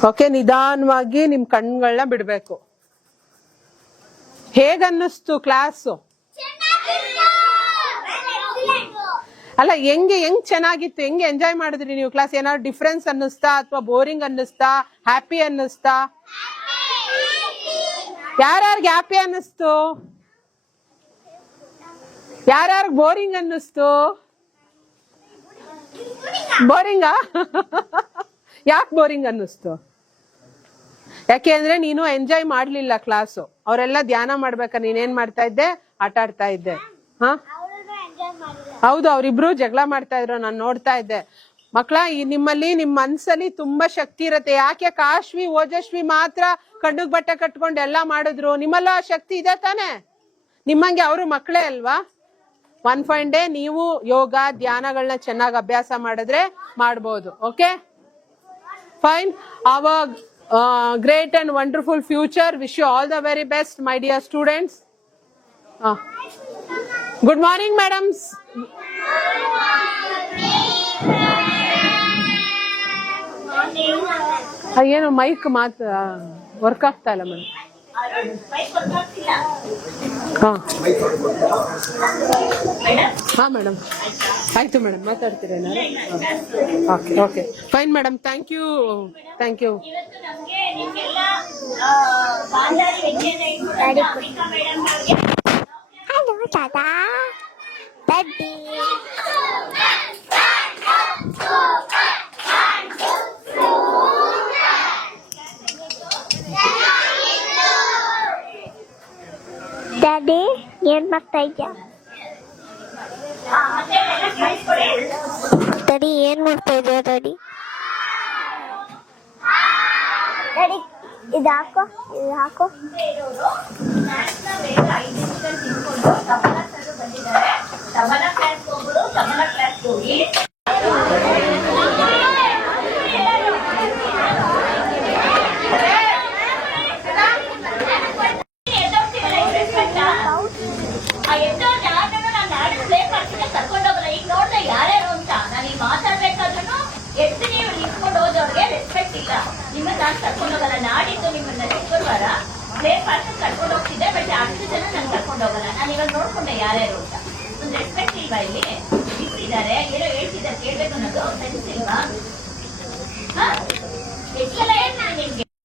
Okay. ನಿಧಾನವಾಗಿ ನಿಮ್ ಕಣ್ಗಳನ್ನ ಬಿಡ್ಬೇಕು. ಹೇಗನ್ನಿಸ್ತು ಕ್ಲಾಸು? ಅಲ್ಲ ಹೆಂಗ್ ಚೆನ್ನಾಗಿತ್ತು, ಹೆಂಗೆ ಎಂಜಾಯ್ ಮಾಡಿದ್ರಿ ನೀವು ಕ್ಲಾಸ್? ಏನಾದ್ರು ಡಿಫ್ರೆನ್ಸ್ ಅನ್ನಿಸ್ತಾ ಅಥವಾ ಬೋರಿಂಗ್ ಅನ್ನಿಸ್ತಾ, ಹ್ಯಾಪಿ ಅನ್ನಿಸ್ತಾ? ಯಾರ್ಯಾರಿಗೆ ಹ್ಯಾಪಿ ಅನ್ನಿಸ್ತು? ಯಾರ್ಯಾರಿಗೆ ಬೋರಿಂಗ್ ಅನ್ನಿಸ್ತು? ಬೋರಿಂಗಾ? ಯಾಕೆ ಬೋರಿಂಗ್ ಅನ್ನಿಸ್ತು? ಯಾಕೆ ಅಂದ್ರೆ ನೀನು ಎಂಜಾಯ್ ಮಾಡ್ಲಿಲ್ಲ ಕ್ಲಾಸು. ಅವರೆಲ್ಲ ಧ್ಯಾನ ಮಾಡ್ಬೇಕ, ನೀನೇನ್ ಮಾಡ್ತಾ ಇದ್ದೆ? ಆಟ ಆಡ್ತಾ ಇದ್ದೆ. ಹಾ ಹೌದು, ಅವ್ರಿಬ್ರು ಜಗಳ ಮಾಡ್ತಾ ಇದ್ರು, ನಾನು ನೋಡ್ತಾ ಇದ್ದೆ. ಮಕ್ಕಳ, ನಿಮ್ಮಲ್ಲಿ ನಿಮ್ಮ ಮನ್ಸಲ್ಲಿ ತುಂಬಾ ಶಕ್ತಿ ಇರತ್ತೆ. ಯಾಕೆ ಕಾಶ್ವಿ ಓಜಸ್ವಿ ಮಾತ್ರ ಕಣ್ಣಿಗೆ ಬಟ್ಟೆ ಕಟ್ಕೊಂಡು ಎಲ್ಲ ಮಾಡಿದ್ರು? ನಿಮ್ಮಲ್ಲ ಆ ಶಕ್ತಿ ಇದೆ ತಾನೆ? ನಿಮ್ಮಂಗೆ ಅವರು ಮಕ್ಕಳೇ ಅಲ್ವಾ? ಒನ್ ಫೈನ್ ಡೇ ನೀವು ಯೋಗ ಧ್ಯಾನಗಳನ್ನ ಚೆನ್ನಾಗಿ ಅಭ್ಯಾಸ ಮಾಡಿದ್ರೆ ಮಾಡ್ಬೋದು. Okay fine. Our great and wonderful future. Wish you all the very best my dear students. Good morning madams. ಏನು ಮೈಕ್ ಮಾತು ವರ್ಕ್ ಆಗ್ತಾ ಇಲ್ಲ ಮೇಡಮ್. ಹಾ ಮೇಡಮ್, ಆಯ್ತು ಮೇಡಮ್, ಮಾತಾಡ್ತೀರೇನಾರು? Okay okay fine madam, thank you thank you. Hello ದಾದಾ daddy. Daddy ಏನ್ ಮಾಡ್ತಾ ಇದ್ಯಾ? ಡ್ಯಾಡಿ ಏನ್ ಮಾಡ್ತಾ ಇದ್ಯಾ ಡ್ಯಾಡಿ? ಡ್ಯಾಡಿ ಇದು ಹಾಕೋ, ಇದು ಹಾಕೋ. ಕರ್ಕೊಂಡೋಗಲ್ಲ. ಈಗ ನೋಡ್ದೆ ಯಾರ್ಯಾರು ಅಂತ ನಾನು ಈಗ ಮಾತಾಡ್ಬೇಕಾದ್ರೂ ಎದ್ದು ನೀವು ನಿಂತ್ಕೊಂಡು ಹೋದವ್ರಿಗೆ ರೆಸ್ಪೆಕ್ಟ್ ಇಲ್ಲ. ನಿಮ್ಮನ್ನ ನಾನು ಕರ್ಕೊಂಡೋಗಲ್ಲ. ನಾಡಿದ್ದು ನಿಮ್ಮನ್ನ ಶುಕ್ರವಾರ ಪ್ಲೇನ್ ಪಾರ್ಸಲ್ ಕರ್ಕೊಂಡು ಹೋಗ್ತಿದ್ದೆ, ಬಟ್ 10 ಜನ ನಾನು ಕರ್ಕೊಂಡೋಗಲ್ಲ. ನಾನು ಇವಾಗ ನೋಡ್ಕೊಂಡೆ ಯಾರ್ಯಾರು ಅಂತ. ಒಂದು ರೆಸ್ಪೆಕ್ಟ್ ಇಲ್ವಾ? ಇಲ್ಲಿ ಇಟ್ಟಿದ್ದಾರೆ, ಏನೋ ಹೇಳ್ತಿದ್ದಾರೆ, ಕೇಳ್ಬೇಕು ಅನ್ನೋದು ಸೆನ್ಸ್ ಇಲ್ವಾ? ಎಷ್ಟೆಲ್ಲ ಹೇಳ್ ನಾನು ನಿಮ್ಗೆ